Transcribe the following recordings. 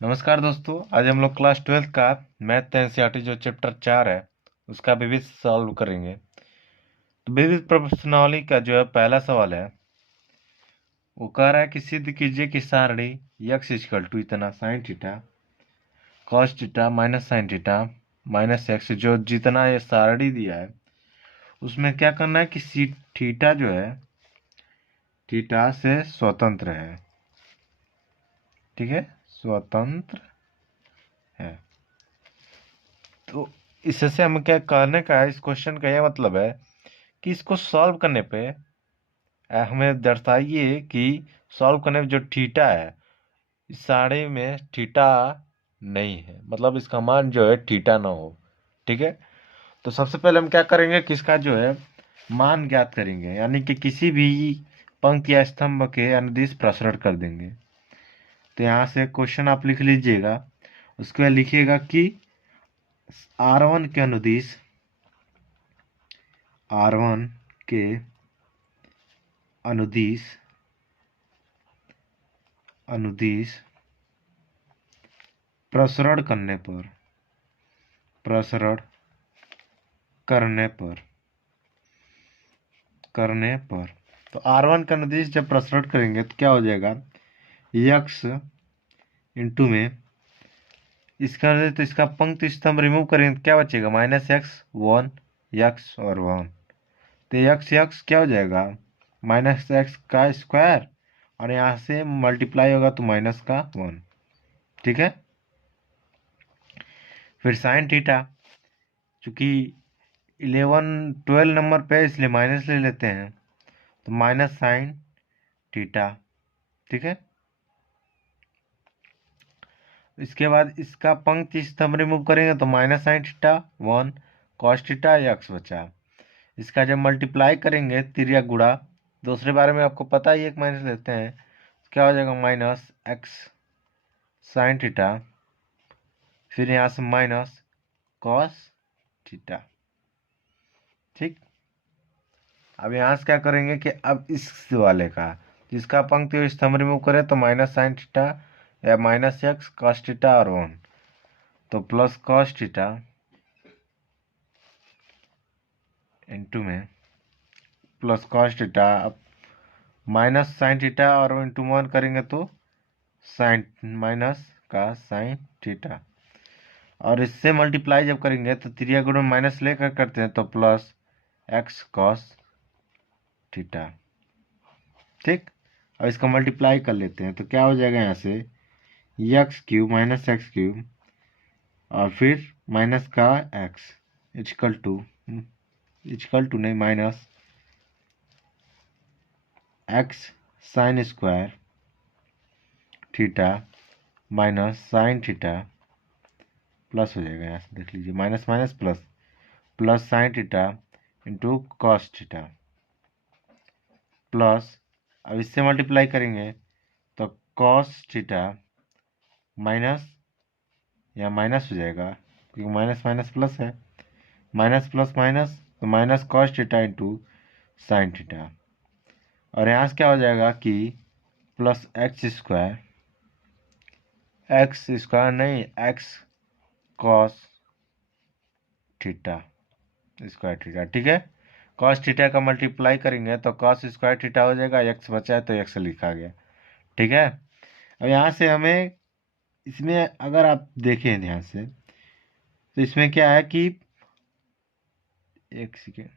नमस्कार दोस्तों। आज हम लोग क्लास 12th का मैथ एनसीईआरटी जो चैप्टर 4 है उसका विविध सॉल्व करेंगे। तो विविध प्रश्नावली का जो है पहला सवाल है, वो कह रहा है कि सिद्ध कीजिए कि सारणी यक्स इक्वल टू इतना sign theta cos theta minus sine theta minus x, जो जितना ये सारणी दिया है उसमें क्या करना है कि सी थीटा जो है थीटा से स्वतंत्र है। ठीक है, स्वतंत्र है। तो इससे हमें क्या कहने का है, इस क्वेश्चन का यह मतलब है कि इसको सॉल्व करने पे हमें दर्शाइए कि सॉल्व करने में जो थीटा है इस सारे में थीटा नहीं है, मतलब इसका मान जो है थीटा ना हो। ठीक है, तो सबसे पहले हम क्या करेंगे कि इसका जो है मान ज्ञात करेंगे, यानी कि किसी भी पंक्ति या स्तंभ के अनुदिश प्रसरण कर देंगे। तो यहाँ से क्वेश्चन आप लिख लीजिएगा, उसके बाद लिखिएगा कि R1 के अनुदिश R1 के अनुदिश अनुदिश प्रसरण करने पर करने पर तो R1 का अनुदिश जब प्रसरण करेंगे तो क्या हो जाएगा, यक्स इंटू में इसका तो इसका पंक्ति स्तंभ रिमूव करेंगे तो क्या बचेगा, माइनस एक्स वन यक्स और वन। तो यक्स यक्स क्या हो जाएगा, माइनस एक्स का स्क्वायर, और यहाँ से मल्टीप्लाई होगा तो माइनस का वन। ठीक है, फिर साइन थीटा, चूंकि 12 नंबर पे इसलिए माइनस ले लेते हैं, तो माइनस साइन थीटा। ठीक है, इसके बाद इसका पंक्ति स्तंभ रिमूव करेंगे तो minus sine theta one cos theta x बचा। इसका जब मल्टीप्लाई करेंगे तिर्यक गुणा, दूसरे बारे में आपको पता ही, एक माइनस लेते हैं तो क्या हो जाएगा, माइनस एक्स साइन थीटा, फिर यहाँ से माइनस कॉस थीटा। ठीक, अब यहाँ से क्या करेंगे कि अब इस वाले का जिसका पंक्ति स्तंभ रिमूव करें तो माइनस साइन थीटा या माइनस एक्स कॉस थीटा और वन, तो प्लस कॉस थीटा इंटू में प्लस कॉस थीटा, अब माइनस साइन थीटा और इंटू वन करेंगे तो साइन माइनस का साइन थीटा, और इससे मल्टीप्लाई जब करेंगे तो त्रिया गुण में माइनस लेकर करते हैं तो प्लस एक्स कॉस थीटा। ठीक, अब इसका मल्टीप्लाई कर लेते हैं तो क्या हो जाएगा, यहाँ से x cube minus x cube और फिर माइनस का एक्स इजकल टू नहीं minus x sine square theta minus sine theta plus हो जाएगा, यहाँ से देख लीजिए minus minus plus plus sine theta into cos theta plus, अब इससे मल्टीप्लाई करेंगे तो कॉस थीटा माइनस या माइनस हो जाएगा क्योंकि माइनस माइनस प्लस है, माइनस प्लस माइनस तो minus cos theta into sine theta, और यहाँ से क्या हो जाएगा कि प्लस एक्स स्क्वायर नहीं x cos theta square theta. ठीक है, कॉस थीटा का मल्टीप्लाई करेंगे तो कॉस स्क्वायर थीटा हो जाएगा, एक्स बचा है तो एक्स लिखा गया। ठीक है, अब यहाँ से हमें इसमें अगर आप देखें ध्यान से तो इसमें क्या है कि एक सेकेंड,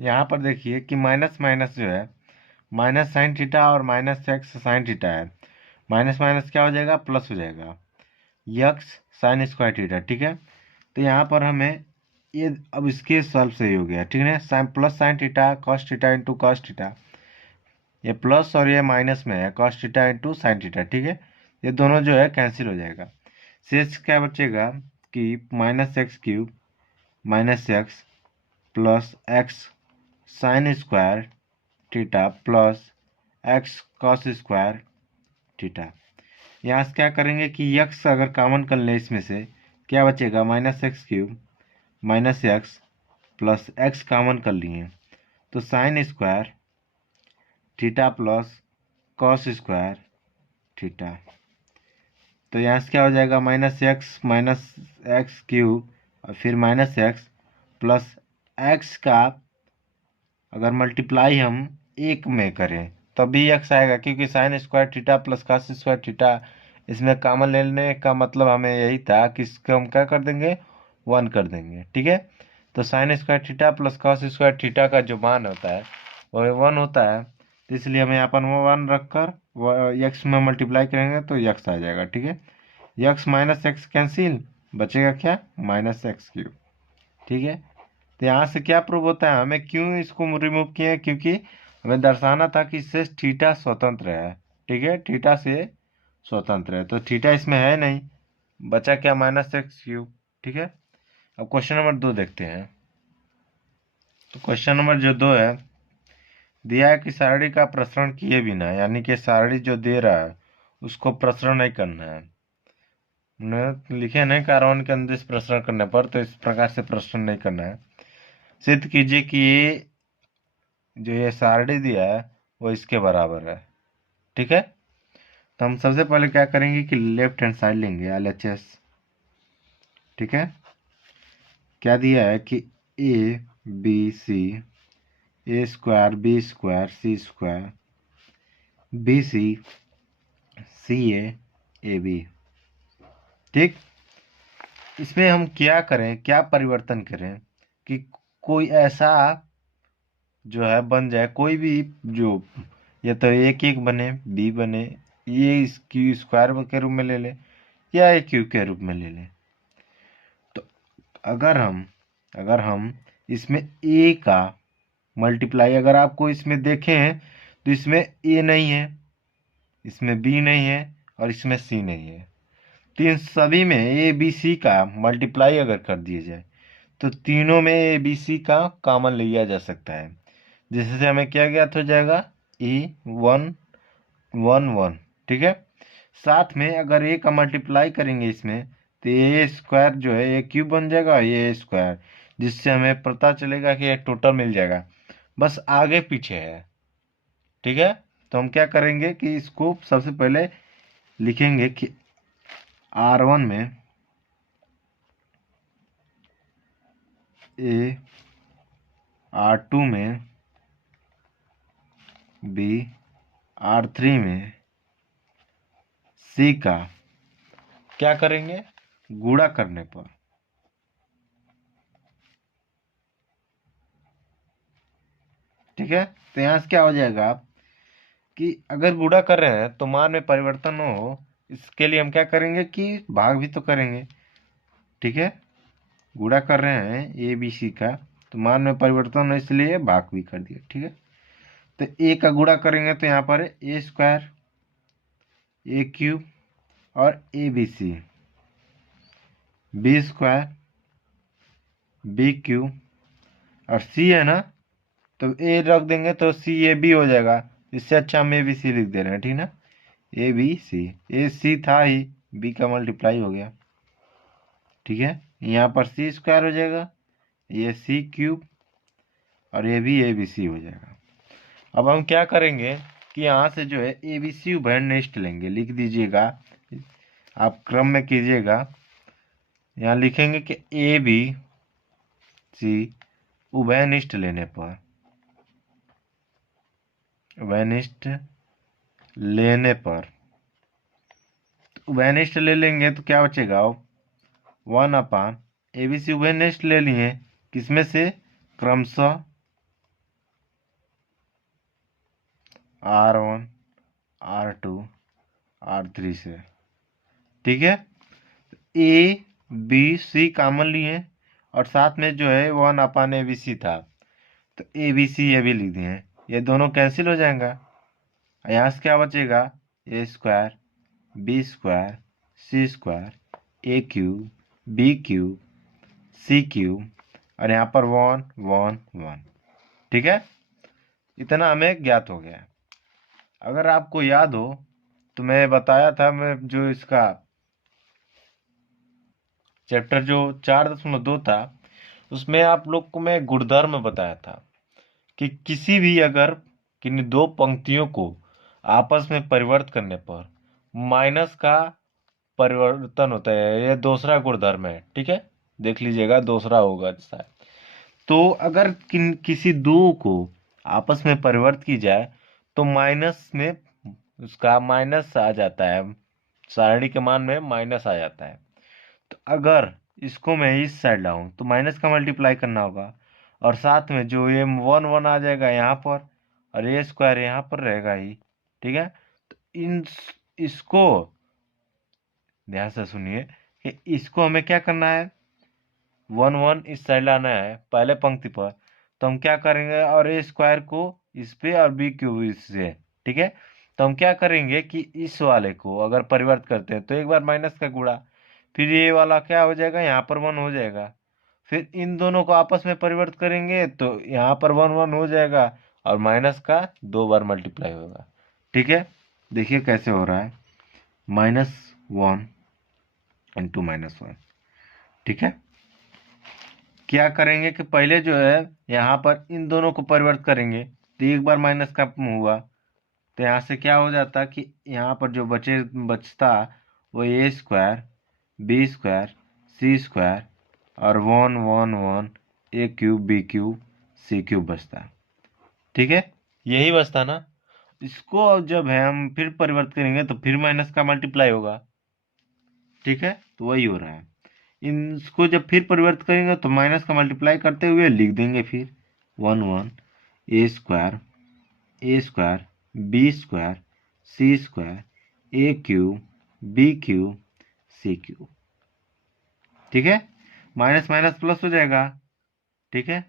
यहाँ पर देखिए कि माइनस माइनस जो है माइनस साइन थीटा और माइनस एक्स साइन थीटा है, माइनस माइनस क्या हो जाएगा, प्लस हो जाएगा यक्स साइन स्क्वायर थीटा। ठीक है, तो यहाँ पर हमें ये अब इसके सॉल्व सही हो गया। ठीक है, sine plus sine theta cos theta into cos theta, ये प्लस और ये माइनस में है cos theta into sine theta. ठीक है, ये दोनों जो है कैंसिल हो जाएगा, शेष क्या बचेगा कि minus x cube minus x plus x sine square theta plus x cos square theta. यहाँ से क्या करेंगे कि यक्स अगर कॉमन कर ले इसमें से क्या बचेगा, minus x cube minus x plus x common कर लिए तो sine square theta plus cos square theta. तो यहाँ से क्या हो जाएगा, माइनस एक्स क्यूब और फिर माइनस एक्स प्लस एक्स का अगर मल्टीप्लाई हम एक में करें तभी एक्स आएगा, क्योंकि sine square theta plus cos square theta इसमें कॉमन लेने का मतलब हमें यही था कि इसको हम क्या कर देंगे, 1 कर देंगे। ठीक है, तो sine square theta plus cos square theta का जो मान होता है वो 1 होता है, तो इसलिए हमें यहाँ पर 1 रखकर एक्स में मल्टीप्लाई करेंगे तो एक्स आ जाएगा। ठीक है, एक्स माइनस एक्स कैंसिल, बचेगा क्या, माइनस एक्स क्यूब। ठीक है, तो यहाँ से क्या प्रूव होता है, हमें क्यों इसको रिमूव किए, क्योंकि हमें दर्शाना था कि इससे थीटा स्वतंत्र है। ठीक है, थीटा से स्वतंत्र है, तो थीटा इसमें है नहीं, बचा क्या, माइनस एक्स क्यूब। ठीक है, अब क्वेश्चन नंबर 2 देखते हैं। तो क्वेश्चन नंबर जो 2 है, दिया है कि सारणी का प्रसरण किए बिना, यानी कि सारणी जो दे रहा है उसको प्रसरण नहीं करना है। लिखे नहीं कार्बन के अंदर प्रसरण करने पर, तो इस प्रकार से प्रसरण नहीं करना है। सिद्ध कीजिए कि ये जो ये सारणी दिया है वो इसके बराबर है। ठीक है, तो हम सबसे पहले क्या करेंगे कि लेफ्ट हैंड साइड लेंगे LHS। ठीक है, क्या दिया है कि A B C, A square B square C square, B C C A B. ठीक, इसमें हम क्या करें, क्या परिवर्तन करें कि कोई ऐसा जो है बन जाए, कोई भी जो या तो एक एक बने, बी बने, ये इस क्यू स्क्वायर के रूप में ले ले या ए क्यू के रूप में ले ले। तो अगर हम इसमें ए का मल्टीप्लाई, अगर आपको इसमें देखें तो इसमें ए नहीं है, इसमें बी नहीं है और इसमें सी नहीं है, तो इन सभी में ए बी सी का मल्टीप्लाई अगर कर दिया जाए तो तीनों में ए बी सी का कॉमन लिया जा सकता है, जिससे हमें क्या ज्ञात हो जाएगा, ए 1 1 1। ठीक है, साथ में अगर ए का मल्टीप्लाई करेंगे इसमें तो ए स्क्वायर जो है ए क्यूब बन जाएगा, ए स्क्वायर, जिससे हमें पता चलेगा कि ये टोटल मिल जाएगा, बस आगे पीछे है। ठीक है, तो हम क्या करेंगे कि इसको सबसे पहले लिखेंगे कि R1 में ए, R2 में बी, R3 में सी का क्या करेंगे, गुणा करने पर। ठीक है, तो यहाँ से क्या हो जाएगा कि अगर गुणा कर रहे हैं तो मान में परिवर्तन हो, इसके लिए हम क्या करेंगे कि भाग भी तो करेंगे। ठीक है, गुणा कर रहे हैं ए बी सी का, तो मान में परिवर्तन हो इसलिए भाग भी कर दिया। ठीक है, तो ए का गुणा करेंगे तो यहाँ पर ए स्क्वायर ए क्यूब और A B C, B square B cube और सी है ना, तो ए रख देंगे तो सी ए बी हो जाएगा, इससे अच्छा हम ए बी सी लिख दे रहे हैं। ठीक ना, ए बी सी, ए सी था ही, बी का मल्टीप्लाई हो गया। ठीक है, यहाँ पर सी स्क्वायर हो जाएगा, ये सी क्यूब और ये भी ए बी सी हो जाएगा। अब हम क्या करेंगे कि यहाँ से जो है ए बी सी उभयनिष्ठ लेंगे, लिख दीजिएगा, आप क्रम में कीजिएगा। यहाँ लिखेंगे कि ए बी सी उभयनिष्ठ लेने पर, उभयनिष्ठ लेने पर, उभयनिष्ठ ले लेंगे तो क्या बचेगा, 1 ए बी सी उभयनिष्ठ ले लिए, किसमें से, क्रमशः R1 R2 R3 से। ठीक है, ए बी सी कॉमन लिए और साथ में जो है 1 ए बी सी था, तो ए बी सी ये भी लिख दिए, ये दोनों कैंसिल हो जाएगा। यहाँ से क्या बचेगा, ए square B square C square A cube B cube C cube और यहाँ पर 1 1 1। ठीक है, इतना हमें ज्ञात हो गया है। अगर आपको याद हो तो मैं बताया था, मैं जो इसका चैप्टर जो 4.2 था उसमें आप लोग को मैं गुणधर्म बताया था कि किसी भी अगर कि इन दो पंक्तियों को आपस में परिवर्तित करने पर माइनस का परिवर्तन होता है, ये दूसरा गुणधर्म है। ठीक है, देख लीजिएगा, दूसरा होगा जैसा। तो अगर किसी दो को आपस में परिवर्तित की जाए तो माइनस में उसका माइनस आ जाता है, सारणी के मान में माइनस आ जाता है। तो अगर इसको मैं इस साइड लाऊं तो माइनस का मल्टीप्लाई करना होगा, और साथ में जो ये 1 1 आ जाएगा यहाँ पर, और ये स्क्वायर यहाँ पर रहेगा ही। ठीक है, तो इसको ध्यान से सुनिए कि इसको हमें क्या करना है, 1 1 इस साइड लाना है पहले पंक्ति पर। तो हम क्या करेंगे, और ए स्क्वायर को इस पे और बी क्यूब इससे। ठीक है, तो हम क्या करेंगे कि इस वाले को अगर परिवर्तित करते हैं तो एक बार माइनस का गुणा, फिर ये वाला क्या हो जाएगा, यहाँ पर 1 हो जाएगा। फिर इन दोनों को आपस में परिवर्तित करेंगे तो यहाँ पर 1 1 हो जाएगा, और माइनस का 2 बार मल्टीप्लाई होगा। ठीक है, देखिए कैसे हो रहा है, -1 इंटू -1। ठीक है, क्या करेंगे कि पहले जो है यहाँ पर इन दोनों को परिवर्तित करेंगे, तो एक बार माइनस का हुआ, तो यहाँ से क्या हो जाता कि यहाँ पर जो बचता वो ए square B square C square और 1 1 1 ए cube B cube C cube बचता। ठीक है, यही बचता ना। इसको अब जब है हम फिर परिवर्तित करेंगे तो फिर माइनस का मल्टीप्लाई होगा। ठीक है, तो वही हो रहा है। इसको जब फिर परिवर्तित करेंगे तो माइनस का मल्टीप्लाई करते हुए लिख देंगे फिर 1 1 ए square B square C square A cube B cube C cube. ठीक है, माइनस माइनस प्लस हो जाएगा। ठीक है,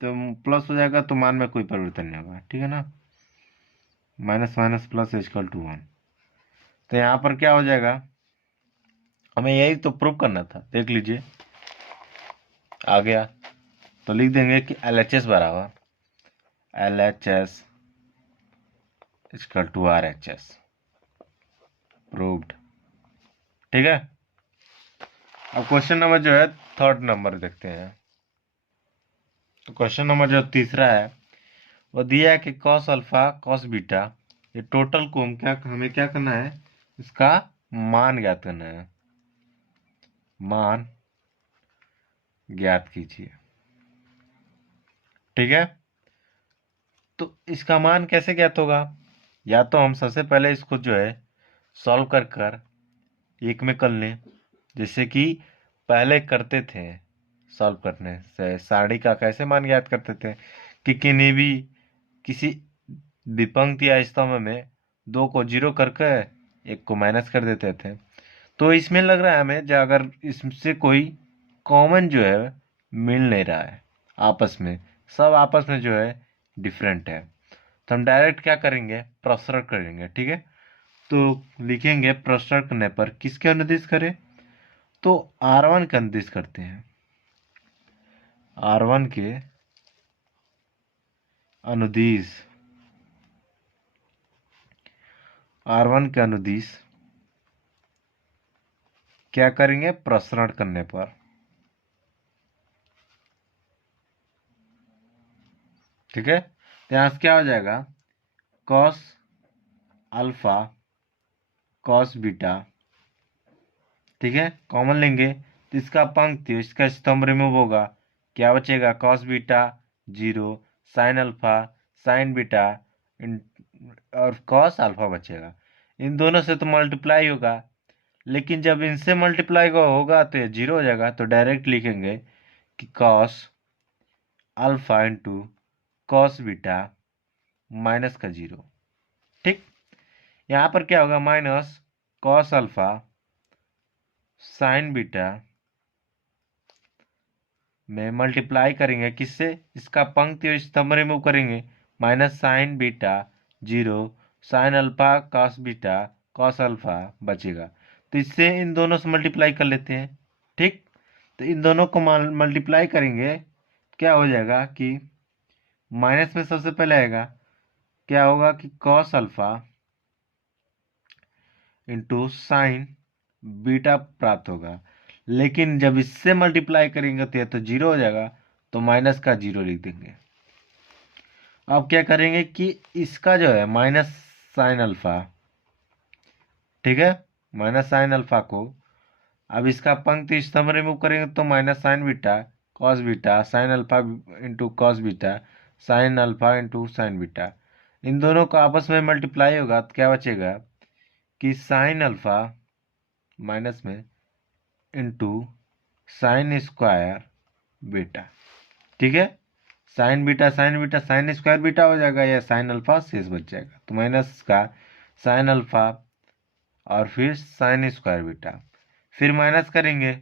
तो प्लस हो जाएगा तो मान में कोई परिवर्तन नहीं होगा। ठीक है ना, minus minus plus equal to 1। तो यहाँ पर क्या हो जाएगा, हमें यही तो प्रूव करना था। देख लीजिए आ गया, तो लिख देंगे कि LHS बराबर LHS equal to RHS, proved. ठीक है, अब क्वेश्चन नंबर जो है थर्ड नंबर देखते हैं। तो क्वेश्चन नंबर जो तीसरा है वो दिया है कि कॉस अल्फा कॉस बीटा, ये टोटल को हमें क्या करना है, इसका मान ज्ञात करना है। मान ज्ञात कीजिए। ठीक है, तो इसका मान कैसे ज्ञात होगा, या तो हम सबसे पहले इसको जो है सॉल्व कर कर एक में कर लें, जैसे कि पहले करते थे। सॉल्व करने से सारणी का कैसे मान ज्ञात करते थे कि किन्हीं भी किसी विपंक्ति या स्तंभ में 2 को 0 करके 1 को माइनस कर देते थे। तो इसमें लग रहा है हमें जो अगर इससे कोई कॉमन जो है मिल नहीं रहा है, आपस में सब आपस में जो है डिफरेंट है, तो हम डायरेक्ट क्या करेंगे, प्रसरण करेंगे। ठीक है, तो लिखेंगे प्रसरण करने पर किसके अनुदिश करें, तो R1 के अनुदिश करते हैं। R1 के अनुदिश, R1 के अनुदिश क्या करेंगे, प्रसरण करने पर। ठीक है, तो यहां से क्या हो जाएगा, कॉस अल्फा कॉस बीटा। ठीक है, कॉमन लेंगे तो इसका पंक्ति इसका स्तंभ रिमूव होगा, क्या बचेगा, cos beta 0 sine alpha sign beta और कॉस अल्फा बचेगा। इन दोनों से तो मल्टीप्लाई होगा, लेकिन जब इनसे मल्टीप्लाई होगा तो ये 0 हो जाएगा, तो डायरेक्ट लिखेंगे कि cos alpha into cos beta minus का 0। ठीक, यहाँ पर क्या होगा, minus cos alpha sign beta में मल्टीप्लाई करेंगे किससे, इसका पंक्ति और स्तंभ रिमूव करेंगे, minus sine beta 0 sine alpha cos beta cos alpha बचेगा। तो इससे इन दोनों से मल्टीप्लाई कर लेते हैं। ठीक, तो इन दोनों को मल्टीप्लाई करेंगे, क्या हो जाएगा कि माइनस में सबसे पहले आएगा, क्या होगा कि cos alpha into sine beta प्राप्त होगा, लेकिन जब इससे मल्टीप्लाई करेंगे तो ये तो 0 हो जाएगा, तो माइनस का 0 लिख देंगे। अब क्या करेंगे कि इसका जो है माइनस साइन अल्फा, ठीक है, माइनस साइन अल्फा को, अब इसका पंक्ति स्तंभ रिमूव करेंगे तो minus sine beta cos beta sine alpha into cos beta sine alpha into sine beta, इन दोनों का आपस में मल्टीप्लाई होगा तो क्या बचेगा कि साइन अल्फा माइनस में इंटू साइन स्क्वायर बीटा, ठीक है, sign beta sine square beta हो जाएगा या साइन अल्फा शेष बच जाएगा, तो माइनस का साइन अल्फा और फिर साइन स्क्वायर बीटा, फिर माइनस करेंगे,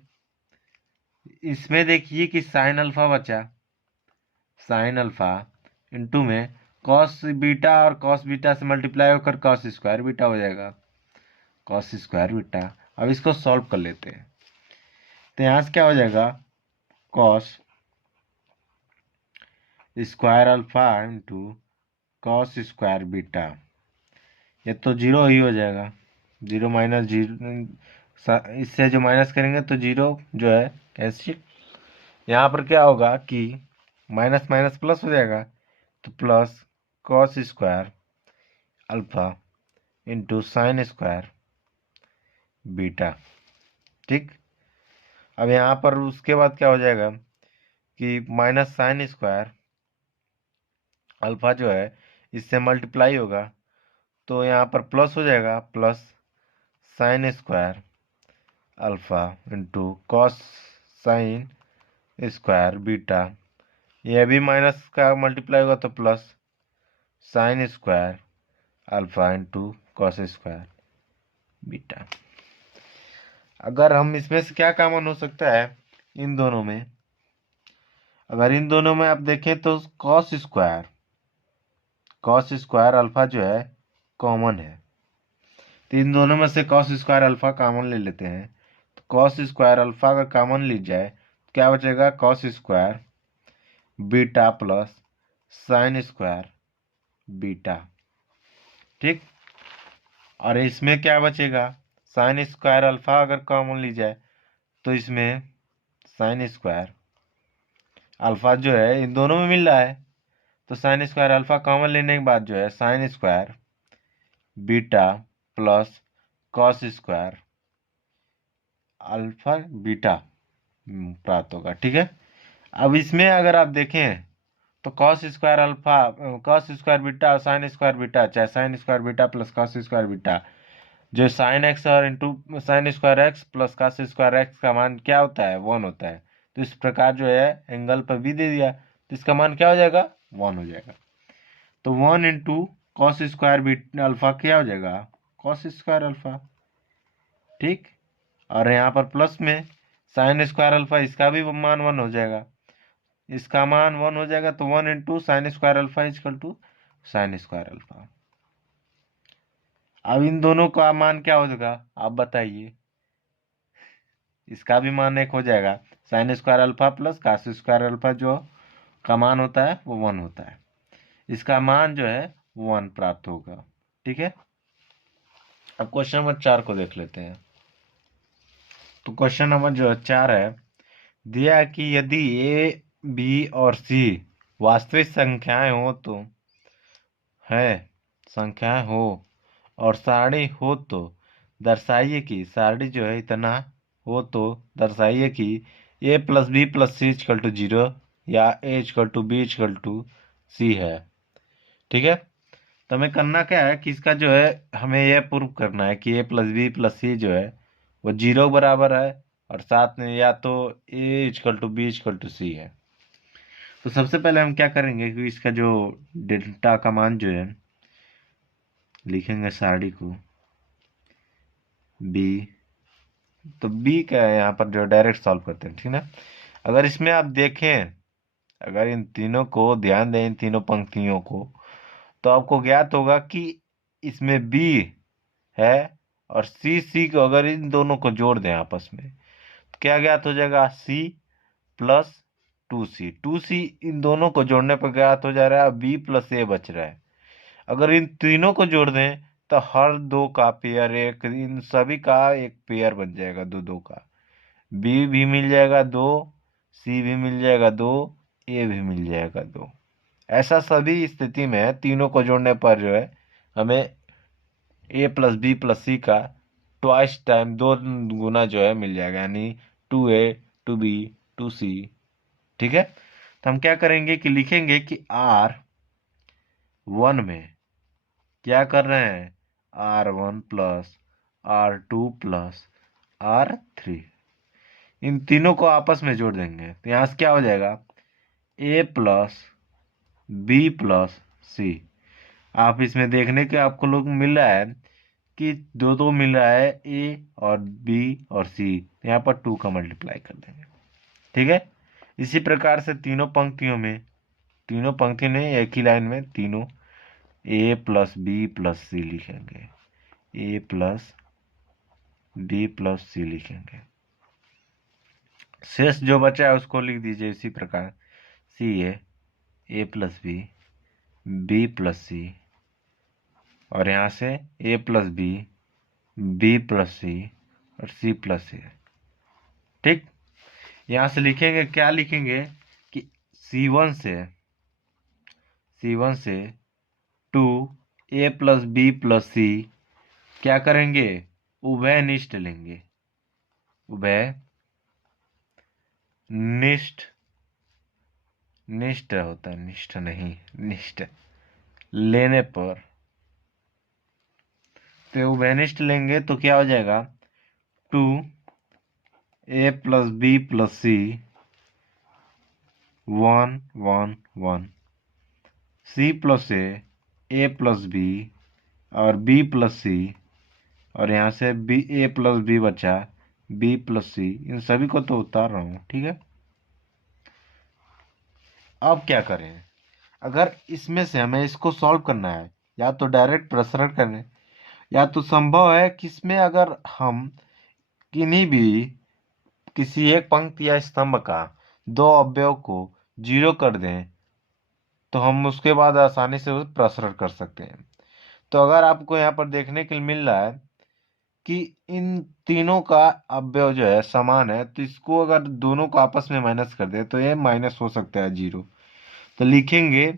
इसमें देखिए कि साइन अल्फा बचा, साइन अल्फा इंटू में कॉस बीटा और कॉस बीटा से मल्टीप्लाई होकर कॉस स्क्वायर बीटा हो जाएगा, कॉस स्क्वायर बीटा। अब इसको सॉल्व कर लेते हैं, तो यहाँ से क्या हो जाएगा cos square alpha into cos square beta, ये तो जीरो ही हो जाएगा, जीरो माइनस जीरो, इससे जो माइनस करेंगे तो जीरो जो है कैसे, यहाँ पर क्या होगा कि माइनस माइनस प्लस हो जाएगा, तो plus cos square alpha into sine square beta, ठीक। अब यहाँ पर उसके बाद क्या हो जाएगा कि माइनस साइन स्क्वायर अल्फा जो है इससे मल्टीप्लाई होगा, तो यहाँ पर प्लस हो जाएगा, plus sign square alpha into cos sine square beta, यह भी माइनस का मल्टीप्लाई होगा तो plus sign square alpha into cos square beta. अगर हम इसमें से क्या कॉमन हो सकता है इन दोनों में, अगर इन दोनों में आप देखें तो कॉस स्क्वायर अल्फा जो है कॉमन है, तो इन दोनों में से कॉस स्क्वायर अल्फा कॉमन ले लेते हैं, तो कॉस स्क्वायर अल्फा अगर कॉमन ली जाए तो क्या बचेगा cos square beta plus sine square beta, ठीक। और इसमें क्या बचेगा साइन स्क्वायर अल्फा अगर कॉमन ली जाए तो इसमें साइन स्क्वायर अल्फा जो है इन दोनों में मिल रहा है, तो साइन स्क्वायर अल्फा कॉमन लेने के बाद जो है sine square beta plus cos square alpha beta प्राप्त होगा, ठीक है। अब इसमें अगर आप देखें तो cos square alpha cos square beta और साइन स्क्वायर बीटा, चाहे sine square beta plus cos square beta, जो साइन एक्स और into sine square x plus cos square x का मान क्या होता है 1 होता है, तो इस प्रकार जो है एंगल पर भी दे दिया तो इसका मान क्या हो जाएगा 1 हो जाएगा, तो 1 into cos square beta alpha क्या हो जाएगा कॉस स्क्वायर अल्फा, ठीक। और यहाँ पर प्लस में साइन स्क्वायर अल्फा इसका भी मान 1 हो जाएगा, इसका मान 1 हो जाएगा, तो 1 into sine square alpha equal to sine square alpha. अब इन दोनों का मान क्या हो जाएगा आप बताइए, इसका भी मान 1 हो जाएगा, sine square alpha plus cos square alpha जो का मान होता है वो 1 होता है, इसका मान जो है 1 प्राप्त होगा, ठीक है। अब क्वेश्चन नंबर 4 को देख लेते हैं, तो क्वेश्चन नंबर जो 4 है, दिया कि यदि ए बी और सी वास्तविक संख्याएं हो तो है संख्याएं हो और सारणी हो तो दर्शाइए कि सारणी जो है इतना हो तो दर्शाइए कि A plus B plus C equal to 0 या A equal to B equal to C है, ठीक है। तो हमें करना क्या है कि इसका जो है हमें यह प्रूव करना है कि ए प्लस बी प्लस सी जो है वो 0 बराबर है और साथ में या तो A equal to B equal to C है। तो सबसे पहले हम क्या करेंगे कि इसका जो डेल्टा का मान जो है लिखेंगे सारणी को बी, तो बी का है यहाँ पर जो डायरेक्ट सॉल्व करते हैं, ठीक ना। अगर इसमें आप देखें, अगर इन तीनों को ध्यान दें इन तीनों पंक्तियों को, तो आपको ज्ञात होगा कि इसमें बी है और सी को अगर इन दोनों को जोड़ दें आपस में तो क्या ज्ञात हो जाएगा सी प्लस 2C इन दोनों को जोड़ने पर ज्ञात हो जा रहा है बी प्लस ए बच रहा है। अगर इन तीनों को जोड़ दें तो हर दो का पेयर एक, इन सभी का एक पेयर बन जाएगा दो दो का, बी भी मिल जाएगा 2, सी भी मिल जाएगा 2, ए भी मिल जाएगा 2, ऐसा सभी स्थिति में है, तीनों को जोड़ने पर जो है हमें ए प्लस बी प्लस सी का ट्वाइस टाइम, दो गुना जो है मिल जाएगा, यानी 2a 2b 2c। ठीक है, तो हम क्या करेंगे कि लिखेंगे कि R1 में क्या कर रहे हैं, R1 plus R2 plus R3, इन तीनों को आपस में जोड़ देंगे तो यहाँ से क्या हो जाएगा, a प्लस बी प्लस सी। आप इसमें देखने के आपको लोग मिल रहा है कि दो दो मिल रहा है, ए और बी और सी, यहाँ पर 2 का मल्टीप्लाई कर देंगे। ठीक है, इसी प्रकार से तीनों पंक्ति में एक ही लाइन में तीनों ए प्लस बी प्लस सी लिखेंगे, ए प्लस बी प्लस सी लिखेंगे। शेष जो बचा है उसको लिख दीजिए इसी प्रकार, सी ए प्लस बी प्लस सी, और यहाँ से ए प्लस बी प्लस सी और सी प्लस सी। ठीक, यहाँ से लिखेंगे, क्या लिखेंगे कि C1 से 2a प्लस बी प्लस सी क्या करेंगे, उभयनिष्ठ लेंगे, उभयनिष्ठ, निष्ठ होता है, निष्ठ नहीं, निष्ठ लेने पर, तो उभयनिष्ठ लेंगे तो क्या हो जाएगा, 2a प्लस बी प्लस सी 1 1 1, सी प्लस ए प्लस बी और बी प्लस सी, और यहाँ से बी ए प्लस बी बचा, बी प्लस सी, इन सभी को तो उतार रहा हूँ। ठीक है, अब क्या करें, अगर इसमें से हमें इसको सॉल्व करना है, या तो डायरेक्ट प्रसरण करें, या तो संभव है कि इसमें अगर हम किन्हीं भी किसी एक पंक्ति या स्तंभ का दो अवयव को 0 कर दें तो हम उसके बाद आसानी से उसे प्रसरण कर सकते हैं। तो अगर आपको यहाँ पर देखने के लिए मिल रहा है कि इन तीनों का अवयव जो है समान है, तो इसको अगर दोनों को आपस में माइनस कर दे तो ये माइनस हो सकता है 0। तो लिखेंगे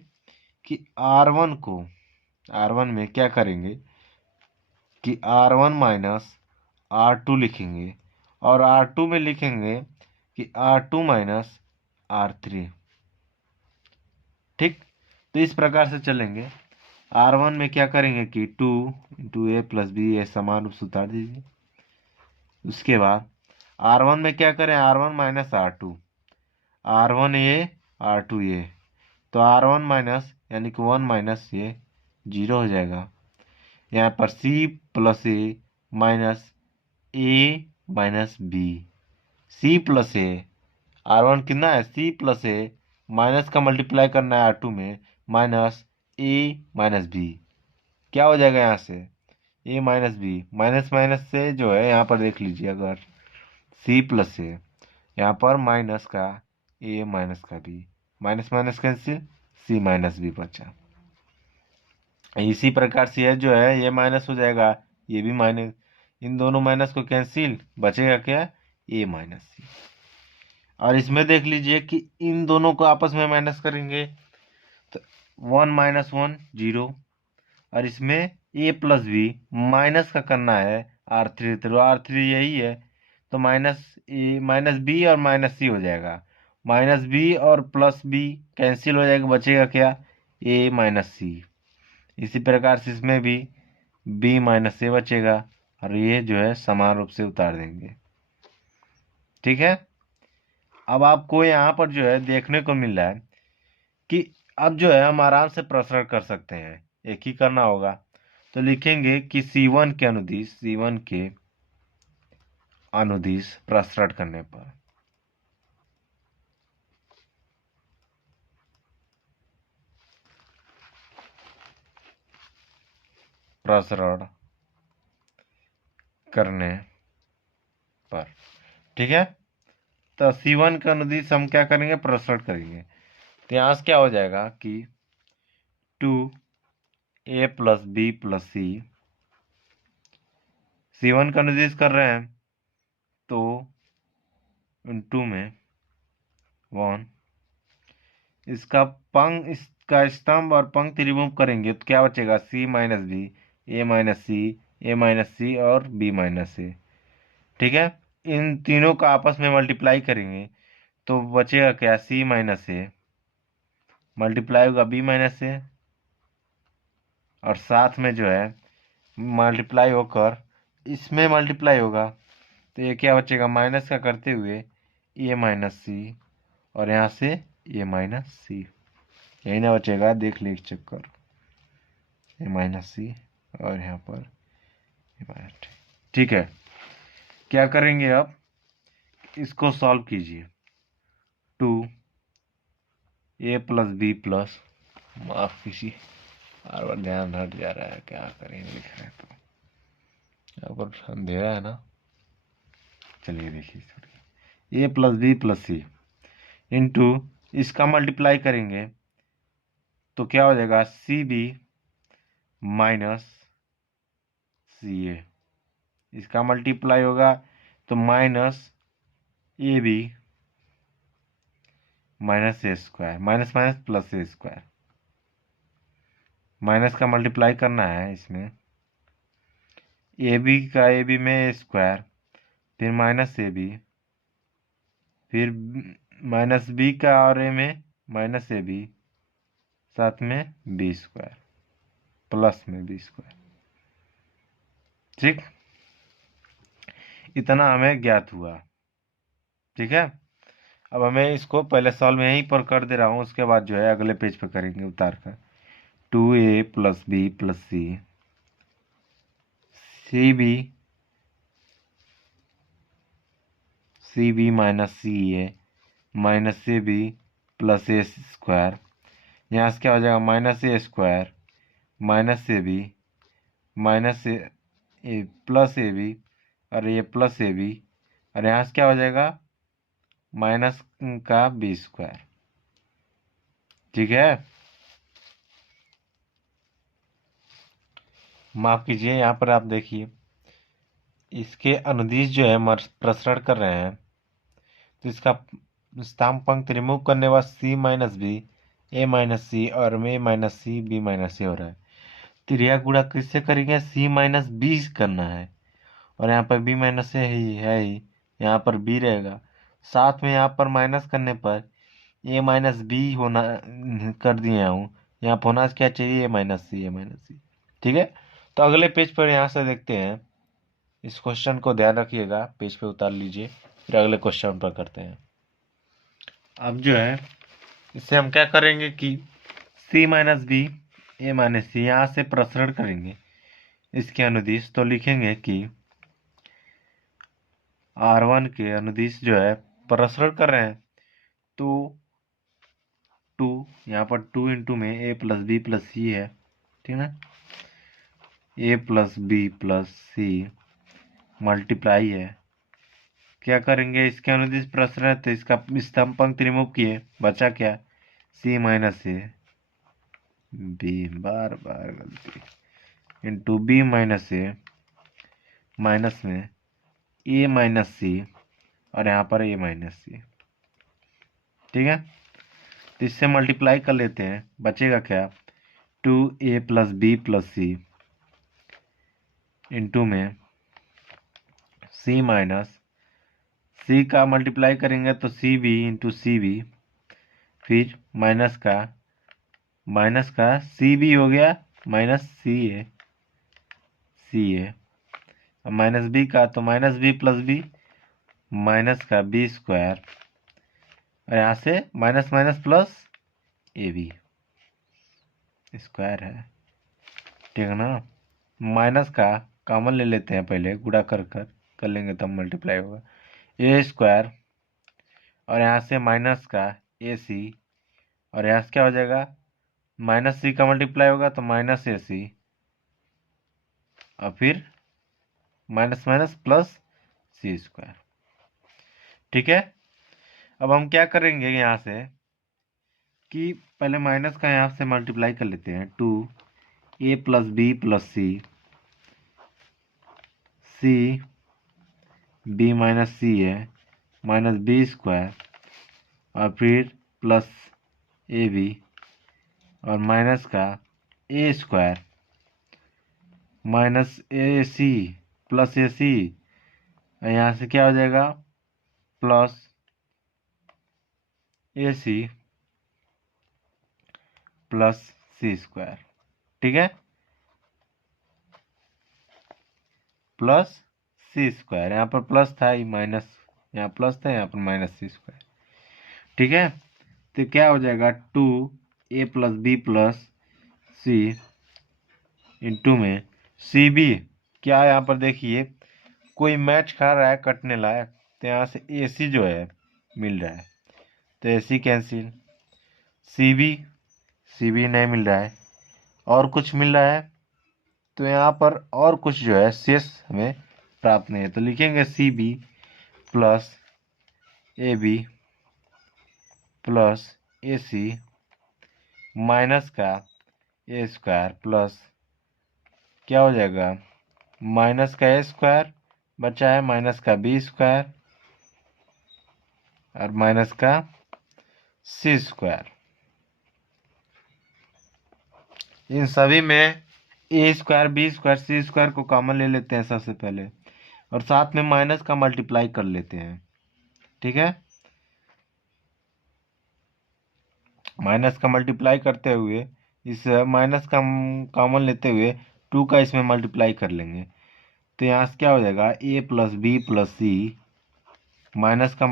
कि R1 में क्या करेंगे कि R1 माइनस R2 लिखेंगे, और R2 में लिखेंगे कि R2 माइनस R3। ठीक, तो इस प्रकार से चलेंगे। R1 में क्या करेंगे कि 2 इंटू ए प्लस बी, ये समान रूप से उतार दीजिए। उसके बाद R1 में क्या करें, R1 माइनस R2, R1 ये R2 ये, तो R1 माइनस यानी कि 1 माइनस ये 0 हो जाएगा। यहाँ पर C प्लस ए माइनस ए माइनस बी, C प्लस ए, R1 कितना है, C प्लस ए, माइनस का मल्टीप्लाई करना है R2 में, माइनस ए माइनस बी, क्या हो जाएगा यहाँ से, ए माइनस बी, माइनस माइनस से जो है यहाँ पर देख लीजिए, अगर C प्लस ए, यहाँ पर माइनस का ए माइनस का B, minus minus cancel, C minus B बचा। इसी प्रकार से यह जो है ये माइनस हो जाएगा, ये भी माइनस, इन दोनों माइनस को कैंसिल, बचेगा क्या, ए माइनस सी। और इसमें देख लीजिए कि इन दोनों को आपस में माइनस करेंगे तो 1 माइनस 1 0, और इसमें ए प्लस बी माइनस का करना है R3, तो R3 यही है, तो माइनस ए माइनस बी और माइनस सी हो जाएगा, माइनस बी और प्लस बी कैंसिल हो जाएगा, बचेगा क्या, ए माइनस सी। इसी प्रकार से इसमें भी b माइनस से बचेगा, और ये जो है समान रूप से उतार देंगे। ठीक है, अब आपको यहाँ पर जो है देखने को मिल रहा है कि अब जो है हम आराम से प्रसरण कर सकते हैं, एक ही करना होगा। तो लिखेंगे कि C1 के अनुदिश प्रसरण करने पर, प्रसरण करने पर, ठीक है, तो C1 के अनुदिश हम क्या करेंगे, प्रसरण करेंगे। तो यहाँ से क्या हो जाएगा कि 2a प्लस बी प्लस सी, C1 का अनुदिश कर रहे हैं तो इनटू में 1, इसका इसका स्तंभ और पंक्ति रिमूव करेंगे तो क्या बचेगा, सी minus B, A minus C, A minus सी और बी माइनस ए। ठीक है, इन तीनों का आपस में मल्टीप्लाई करेंगे तो बचेगा क्या, सी माइनस ए मल्टीप्लाई होगा बी माइनस ए, और साथ में जो है मल्टीप्लाई होकर इसमें मल्टीप्लाई होगा तो ये क्या बचेगा, माइनस का करते हुए ए माइनस सी और यहाँ से ए माइनस सी, यही ना बचेगा, देख ले चेक कर, ए माइनस सी और यहाँ पर ए माइनस। ठीक है, क्या करेंगे अब, इसको सॉल्व कीजिए। 2 a प्लस बी प्लस, माफ कीजिए बार बार ध्यान हट जा रहा है, क्या करें लिख रहे हैं तो यहाँ पर अंधेरा है ना। चलिए देखिए, ए plus B plus C into इसका मल्टीप्लाई करेंगे तो क्या हो जाएगा, सी बी माइनस सी ए, इसका मल्टीप्लाई होगा तो minus A B minus A square, minus minus plus A square, minus का मल्टीप्लाई करना है इसमें, ए बी का ए बी में ए स्क्वायर, फिर माइनस ए बी, फिर माइनस बी का और ए में माइनस ए बी, साथ में बी स्क्वायर प्लस में बी स्क्वायर। ठीक, इतना हमें ज्ञात हुआ। ठीक है, अब हमें इसको पहले सॉल्व में यहीं पर कर दे रहा हूँ, उसके बाद जो है अगले पेज पे करेंगे उतार कर। 2a plus B plus C, C B minus C A minus C B plus A square, यहाँ से क्या हो जाएगा, minus A square minus A B minus A plus A B और ये प्लस ए बी, और यहाँ से क्या हो जाएगा, माइनस का बी स्क्वायर। ठीक है, माफ कीजिए, यहाँ पर आप देखिए इसके अनुदिश जो है प्रसरण कर रहे हैं तो इसका स्तंभ पंक्ति रिमूव करने के बाद सी माइनस बी, ए माइनस सी और ए माइनस सी बी माइनस सी हो रहा है। त्रिया गुणा किससे करेंगे, सी माइनस बी करना है, और यहाँ पर बी माइनस से ही है ही, यहाँ पर बी रहेगा, साथ में यहाँ पर माइनस करने पर ए माइनस बी होना कर दिया हूँ, यहाँ पर होना क्या चाहिए, ए माइनस सी, ए माइनस सी। ठीक है, तो अगले पेज पर यहाँ से देखते हैं, इस क्वेश्चन को ध्यान रखिएगा, पेज पे उतार लीजिए, फिर अगले क्वेश्चन पर करते हैं। अब जो है इससे हम क्या करेंगे कि c माइनस बी ए माइनस सी यहाँ से प्रसरण करेंगे इसके अनुदिश, तो लिखेंगे कि R1 के अनुदिश जो है प्रसरण कर रहे हैं तो 2, यहाँ पर 2 इंटू में a plus B plus C है, ठीक है, a plus B plus C multiply है, क्या करेंगे, इसके अनुदिश प्रसरण है तो इसका स्तंभ पंक्ति रिमूव किए, बचा क्या, c माइनस ए बी, बार बार गलती, इंटू बी माइनस ए माइनस में ए माइनस सी और यहाँ पर ए माइनस सी। ठीक है, तो इससे मल्टीप्लाई कर लेते हैं, बचेगा क्या, 2a plus B plus C into में c माइनस सी का मल्टीप्लाई करेंगे तो C B into C B, फिर माइनस का सी बी हो गया माइनस सी ए, अब माइनस बी का तो minus B plus B minus का बी स्क्वायर, और यहाँ से minus minus plus A B square है। ठीक है ना, माइनस का कॉमन ले लेते हैं, पहले गुणा कर लेंगे तब मल्टीप्लाई होगा, ए स्क्वायर और यहाँ से माइनस का ए सी, और यहाँ से क्या हो जाएगा, माइनस सी का मल्टीप्लाई होगा तो माइनस ए सी, और फिर minus minus plus C square. ठीक है, अब हम क्या करेंगे यहाँ से कि पहले माइनस का यहाँ से मल्टीप्लाई कर लेते हैं, 2a plus B plus C B minus C है माइनस बी स्क्वायर और फिर प्लस ए बी और माइनस का A square minus A C plus A C, यहाँ से क्या हो जाएगा plus A C plus C square. ठीक है, प्लस सी स्क्वायर, यहाँ पर प्लस था, ये माइनस, यहाँ प्लस था, यहाँ पर माइनस सी स्क्वायर। ठीक है, तो क्या हो जाएगा 2a plus B plus C into में सी बी। क्या यहाँ पर देखिए कोई मैच खा रहा है कटने लायक, तो यहाँ से ए सी जो है मिल रहा है, तो ए सी कैंसिल, सी बी नहीं मिल रहा है, और कुछ मिल रहा है, तो यहाँ पर और कुछ जो है शेष हमें प्राप्त नहीं है, तो लिखेंगे C B plus A B plus A C minus का ए स्क्वायर प्लस क्या हो जाएगा माइनस का ए स्क्वायर बचा है माइनस का बी स्क्वायर और माइनस का सी स्क्वायर। इन सभी में A square B square C square को कॉमन ले लेते हैं सबसे पहले, और साथ में माइनस का मल्टीप्लाई कर लेते हैं। ठीक है, माइनस का मल्टीप्लाई करते हुए इस माइनस का कॉमन लेते हुए 2 का इसमें मल्टीप्लाई कर लेंगे, तो यहाँ से क्या हो जाएगा ए plus B plus C, minus का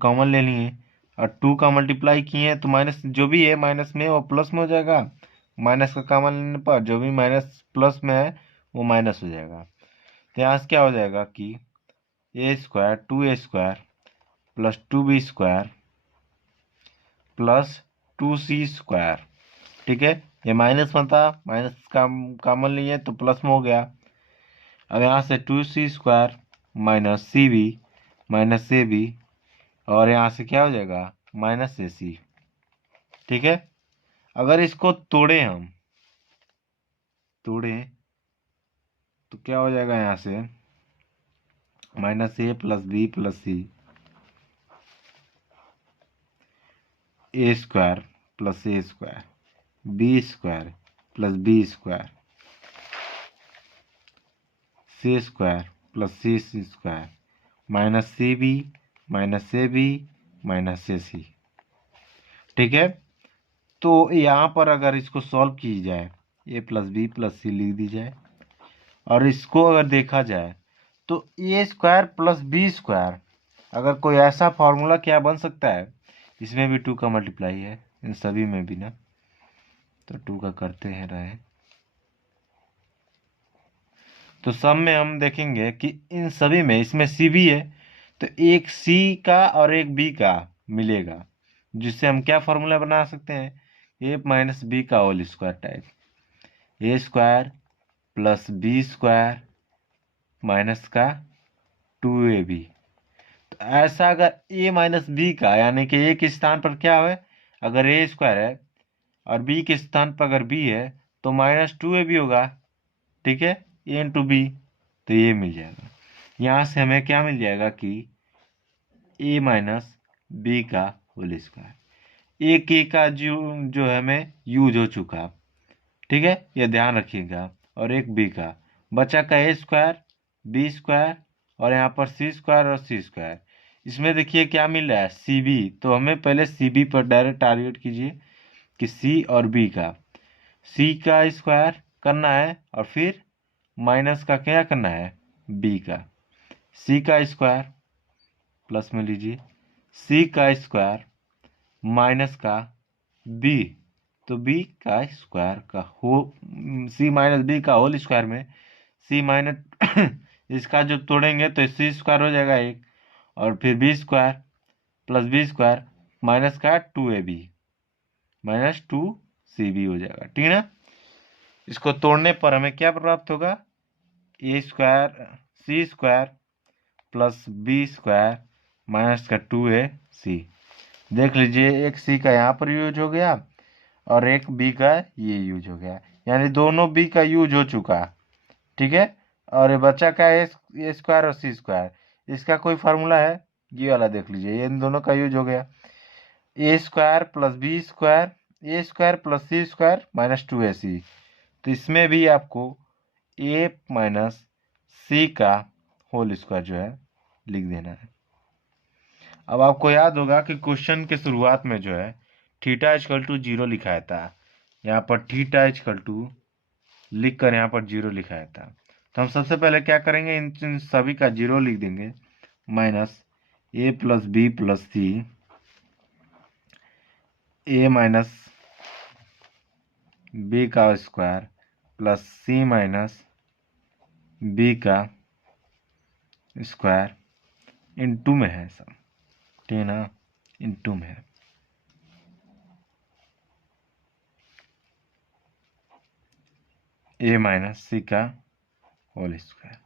कॉमन ले लिए और 2 का मल्टीप्लाई किए तो माइनस जो भी है माइनस में वो प्लस में हो जाएगा, माइनस का कॉमन लेने पर जो भी माइनस प्लस में है वो माइनस हो जाएगा। तो यहाँ से क्या हो जाएगा कि A square 2a square plus 2b square plus 2c square. ठीक है, ये माइनस में था, माइनस का कॉमन लिए तो प्लस में हो गया। अब यहाँ से 2c square minus C B minus A B, और यहाँ से क्या हो जाएगा माइनस ए सी। ठीक है, अगर इसको तोड़ें तो क्या हो जाएगा यहाँ से minus A plus B plus C A square plus A square B square plus B square C square plus C square minus C B minus A B minus A C. ठीक है, तो यहाँ पर अगर इसको सॉल्व की जाए ए plus B plus सी लिख दी जाए, और इसको अगर देखा जाए तो ए स्क्वायर प्लस बी स्क्वायर, अगर कोई ऐसा फॉर्मूला क्या बन सकता है, इसमें भी 2 का मल्टीप्लाई है इन सभी में भी ना, तो 2 का करते हैं रहे, तो सब में हम देखेंगे कि इन सभी में इसमें सी भी है, तो एक सी का और एक बी का मिलेगा, जिससे हम क्या फॉर्मूला बना सकते हैं ए माइनस बी का whole square type, A square plus B square minus का 2ab। तो ऐसा अगर ए माइनस बी का यानी कि ए के स्थान पर क्या है अगर ए स्क्वायर है और बी के स्थान पर अगर बी है तो माइनस 2ab होगा। ठीक है, ए इंटू बी, तो ये मिल जाएगा। यहाँ से हमें क्या मिल जाएगा कि ए माइनस बी का होल स्क्वायर, एक ए का जो है हमें यूज हो चुका। ठीक है, ये ध्यान रखिएगा, और एक बी का बचा का ए स्क्वायर बी स्क्वायर और यहाँ पर सी स्क्वायर और सी स्क्वायर। इसमें देखिए क्या मिल रहा है सी बी, तो हमें पहले सी बी पर डायरेक्ट टारगेट कीजिए कि सी और बी का, सी का स्क्वायर करना है और फिर माइनस का क्या करना है बी का, सी का स्क्वायर प्लस में लीजिए सी का स्क्वायर माइनस का बी, तो बी का स्क्वायर का हो सी माइनस बी का होल स्क्वायर में सी माइनस इसका जो तोड़ेंगे तो सी स्क्वायर हो जाएगा एक, और फिर B square plus B square minus का 2ab माइनस 2cb हो जाएगा। ठीक है ना, इसको तोड़ने पर हमें क्या प्राप्त होगा A square C square plus B square minus का 2ac। देख लीजिए एक सी का यहाँ पर यूज हो गया और एक बी का ये यूज हो गया, यानी दोनों बी का यूज हो चुका। ठीक है, और ये बच्चा का ए स्क्वायर और सी स्क्वायर, इसका कोई फार्मूला है ये वाला देख लीजिए, ये इन दोनों का यूज हो गया। ए स्क्वायर प्लस बी स्क्वायर ए square plus C square minus 2ac। तो इसमें भी आपको ए माइनस सी का होल स्क्वायर जो है लिख देना है। अब आपको याद होगा कि क्वेश्चन के शुरुआत में जो है थीटा इक्वल टू 0 लिखाया था, यहाँ पर थीटा इक्वल टू लिख कर यहाँ पर 0 लिखाया था। तो हम सबसे पहले क्या करेंगे, इन सभी का 0 लिख देंगे। Minus A plus B plus C, A minus B का square plus C minus B का स्क्वायर इनटू में है सब, ठीक है ना, इनटू में है। ए माइनस सी का होल स्क्वायर,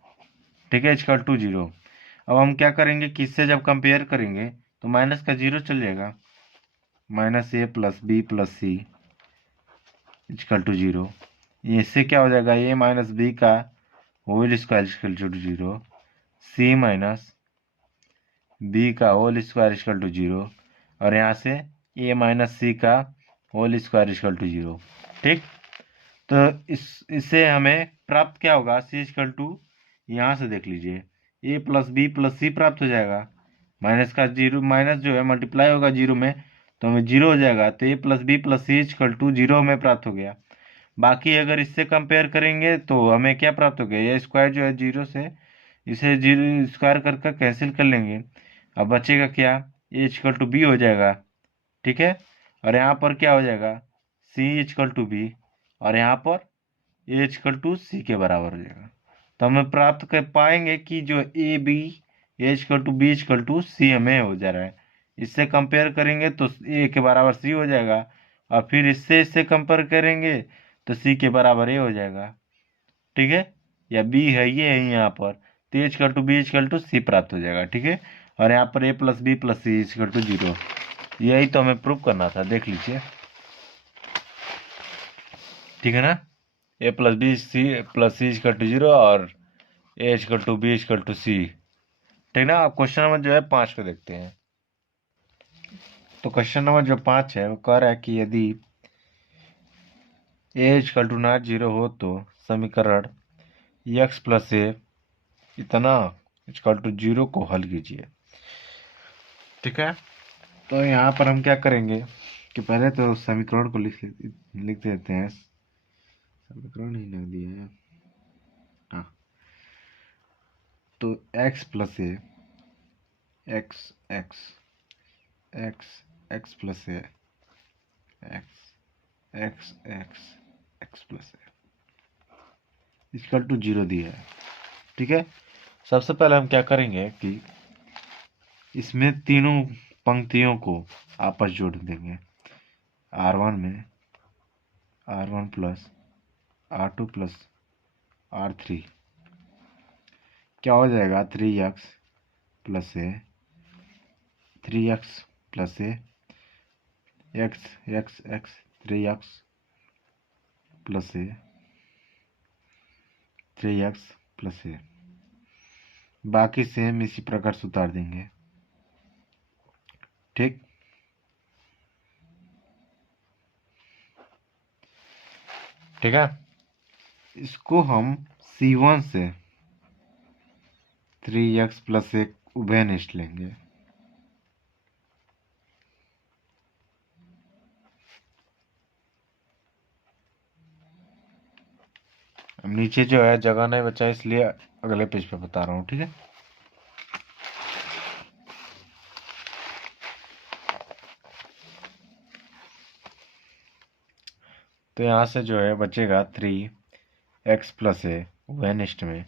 ठीक है, इक्वल टू 0। अब हम क्या करेंगे, किससे जब कंपेयर करेंगे तो माइनस का 0 चल जाएगा। Minus A plus B plus C equal to 0। इससे क्या हो जाएगा, ए माइनस बी का whole square equal to 0, C minus B का होल स्क्वायर इक्वल टू 0, और यहाँ से ए माइनस सी का होल स्क्वायर इक्वल टू 0। ठीक, तो इससे हमें प्राप्त क्या होगा, सी इक्वल टू, यहाँ से देख लीजिए ए प्लस बी प्लस सी प्राप्त हो जाएगा। माइनस का 0, माइनस जो है मल्टीप्लाई होगा 0 में तो हमें 0 हो जाएगा। तो A plus B plus C equal to 0 हमें प्राप्त हो गया। बाकी अगर इससे कंपेयर करेंगे तो हमें क्या प्राप्त हो गया, ये स्क्वायर जो है 0 से इसे 0 स्क्वायर कर कैंसिल कर लेंगे। अब बचेगा क्या, ए इक्वल टू बी हो जाएगा। ठीक है, और यहाँ पर क्या हो जाएगा, सी इक्वल टू बी, और यहाँ पर ए इक्वल टू सी के बराबर हो जाएगा। तो हमें प्राप्त कर पाएंगे कि जो A B A equal to B equal to C हमें हो जा रहा है। इससे कंपेयर करेंगे तो ए के बराबर सी हो जाएगा, और फिर इससे कंपेयर करेंगे तो सी के बराबर ए हो जाएगा। ठीक है, या बी है, ये है यहाँ पर, तो A equal to B equal to C प्राप्त हो जाएगा। ठीक है, और यहाँ पर A plus B plus C equal to 0। यही तो हमें प्रूव करना था, देख लीजिए। ठीक है ना, A plus B C plus C equal to 0 और A equal to B equal to C. ठीक ना, अब क्वेश्चन नंबर जो है 5 को देखते हैं। तो क्वेश्चन नंबर जो 5 है वो कह रहा है कि यदि ए इक्वल टू नॉट 0 हो तो समीकरण एक्स प्लस ए इतना इक्वल टू 0 को हल कीजिए। ठीक है, तो यहाँ पर हम क्या करेंगे कि पहले तो समीकरण को लिख देते हैं। समीकरण ही लिख दिया है, हाँ। तो x plus A X X X X plus A X X X X plus A equal to 0 दिया है। ठीक है, सबसे पहले हम क्या करेंगे कि इसमें तीनों पंक्तियों को आपस जोड़ देंगे। R1 में R1 plus R2 plus R3 क्या हो जाएगा, 3x plus A 3x plus A X X X 3x plus A 3x plus A, बाकी सेम इसी प्रकार से उतार देंगे। ठीक, ठीक है, इसको हम C1 से 3x प्लस एक उभयनिष्ठ लेंगे। अब नीचे जो है जगह नहीं बचा, इसलिए अगले पेज पे बता रहा हूँ। ठीक है, तो यहाँ से जो है बचेगा 3x प्लस ए उभयनिष्ठ में,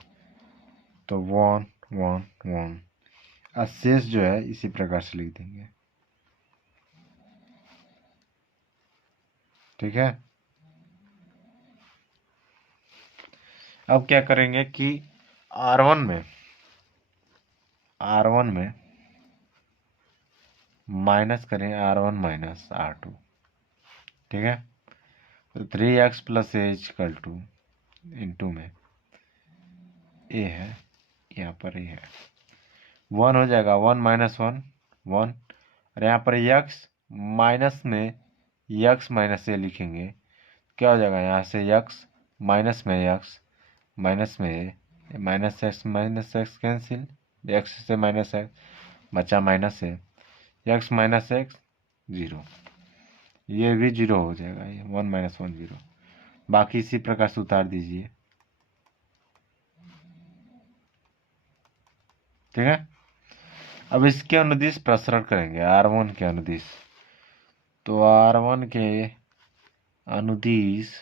तो 1 1 1, और शेष जो है इसी प्रकार से लिख देंगे। ठीक है, अब क्या करेंगे कि R1 में माइनस करें R1 माइनस R2। ठीक है, तो 3x plus A equal two into में ए है, यहाँ पर ए है, 1 हो जाएगा, 1 माइनस 1 1, और यहाँ पर x माइनस में यक्स माइनस ए लिखेंगे, क्या हो जाएगा, यहाँ से यक्स माइनस में यक्स माइनस में ए, माइनस एक्स कैंसिल, एक्स से माइनस एक्स बचा माइनस है, एक्स माइनस एक्स 0, ये भी 0 हो जाएगा, ये 1 माइनस 1 0। बाकी इसी प्रकार से उतार दीजिए, ठीक है। अब इसके अनुदिश प्रसरण करेंगे, R1 के अनुदिश। तो R1 के अनुदिश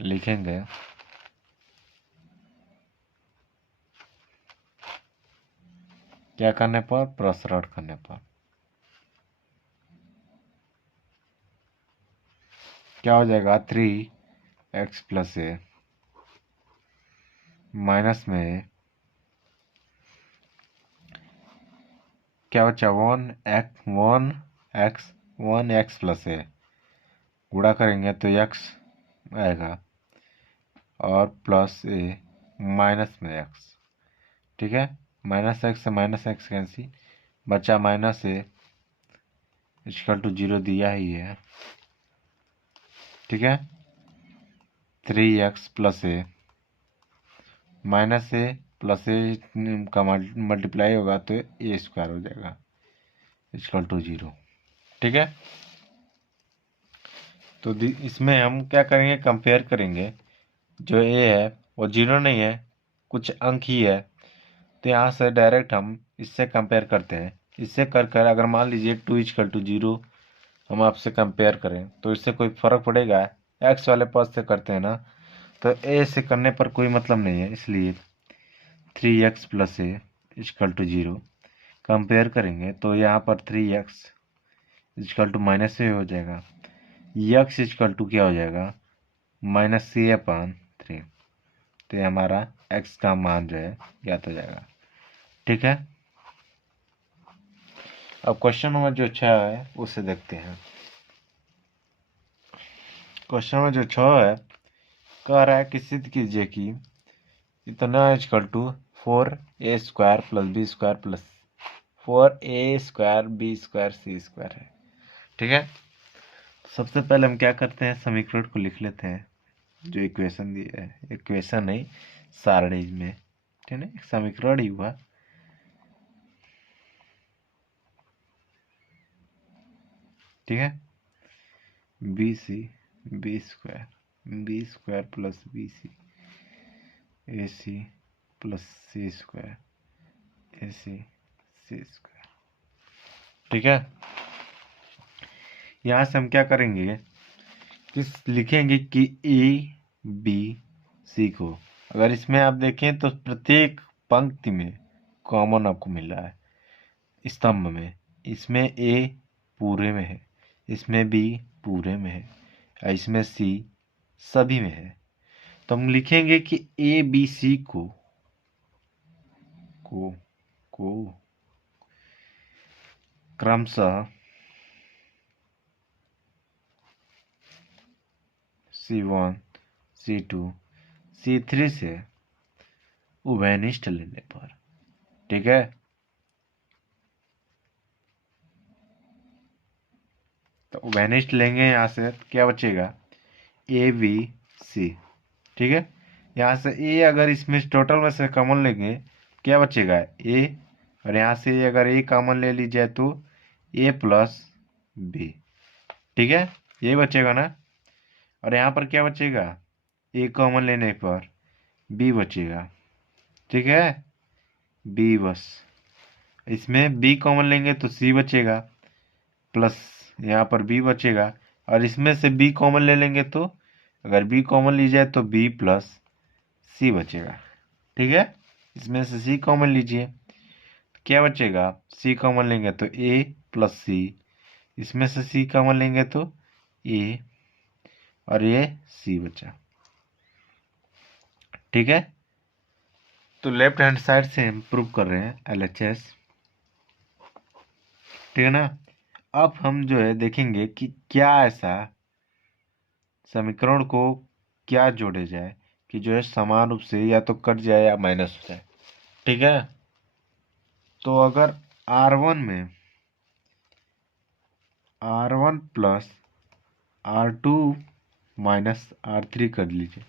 लिखेंगे, क्या करने पर, प्रसरण करने पर। क्या हो जाएगा, 3x प्लस ए माइनस में क्या बचा, 1x प्लस ए, गुणा करेंगे तो x आएगा और प्लस ए माइनस में x, ठीक है। माइनस एक्स से माइनस एक्स कैंसिल, बचा माइनस ए इक्वल टू 0 दिया ही है, ठीक है। 3x plus A minus A plus ए का मल्टीप्लाई होगा तो ए स्क्वायर हो जाएगा इक्वल टू 0, ठीक है। तो इसमें हम क्या करेंगे, कंपेयर करेंगे। जो ए है वो 0 नहीं है, कुछ अंक ही है, तो यहाँ से डायरेक्ट हम इससे कंपेयर करते हैं। इससे कर कर अगर मान लीजिए 2 इक्वल टू 0 हम आपसे कंपेयर करें तो इससे कोई फर्क पड़ेगा, एक्स वाले पद से करते हैं ना, तो ए से करने पर कोई मतलब नहीं है, इसलिए 3x plus A equal to 0 compare करेंगे तो यहाँ पर 3x इक्वल टू माइनस ए हो जाएगा, यक्स इक्वल टू क्या हो जाएगा, माइनस सी अपान 3। तो ये हमारा x का मान जो है ज्ञात हो जाएगा, ठीक है। अब क्वेश्चन नंबर जो 6 है उसे देखते हैं। क्वेश्चन नंबर जो 6 है, कह रहा है कि सिद्ध कीजिए कि इतना equal to 4a square plus B square plus 4a square B square C square है, ठीक है। सबसे पहले हम क्या करते हैं, समीकरण को लिख लेते हैं, जो इक्वेशन दिया है, इक्वेशन नहीं सारणी में, ठीक है, एक समीकरण ही हुआ, ठीक है। B square plus B C A C plus C square A C square, ठीक है। यहाँ से हम क्या करेंगे कि लिखेंगे कि ए बी सी को, अगर इसमें आप देखें तो प्रत्येक पंक्ति में कॉमन आपको मिल रहा है, स्तंभ में इसमें ए पूरे में है, इसमें बी पूरे में है और इसमें सी सभी में है। तो हम लिखेंगे कि ए बी सी को क्रमशः C1 C2 C3 से उभयनिष्ठ लेने पर, ठीक है। तो उभयनिष्ठ लेंगे, यहाँ से क्या बचेगा, ए बी सी, ठीक है। यहाँ से ए अगर इसमें टोटल में से कॉमन लेंगे क्या बचेगा, ए, और यहाँ से अगर ए कॉमन ले ली जाए तो ए प्लस बी, ठीक है, ये बचेगा ना। और यहाँ पर क्या बचेगा, ए कॉमन लेने पर बी बचेगा, ठीक है, बी बस। इसमें बी कॉमन लेंगे तो सी बचेगा प्लस यहाँ पर बी बचेगा, और इसमें से बी कॉमन ले लेंगे तो अगर बी कॉमन ली जाए तो बी प्लस सी बचेगा, ठीक है। इसमें से सी कॉमन लीजिए, क्या बचेगा, सी कॉमन लेंगे तो ए प्लस सी, इसमें से सी कॉमन लेंगे तो ए और ये सी बचा, ठीक है। तो लेफ्ट हैंड साइड से हम प्रूव कर रहे हैं LHS, ठीक है ना। अब हम जो है देखेंगे कि क्या ऐसा समीकरण को क्या जोड़े जाए कि जो है समान रूप से या तो कट जाए या माइनस हो जाए, ठीक है। तो अगर R1 में R1 plus R2 minus R3 कर लीजिए।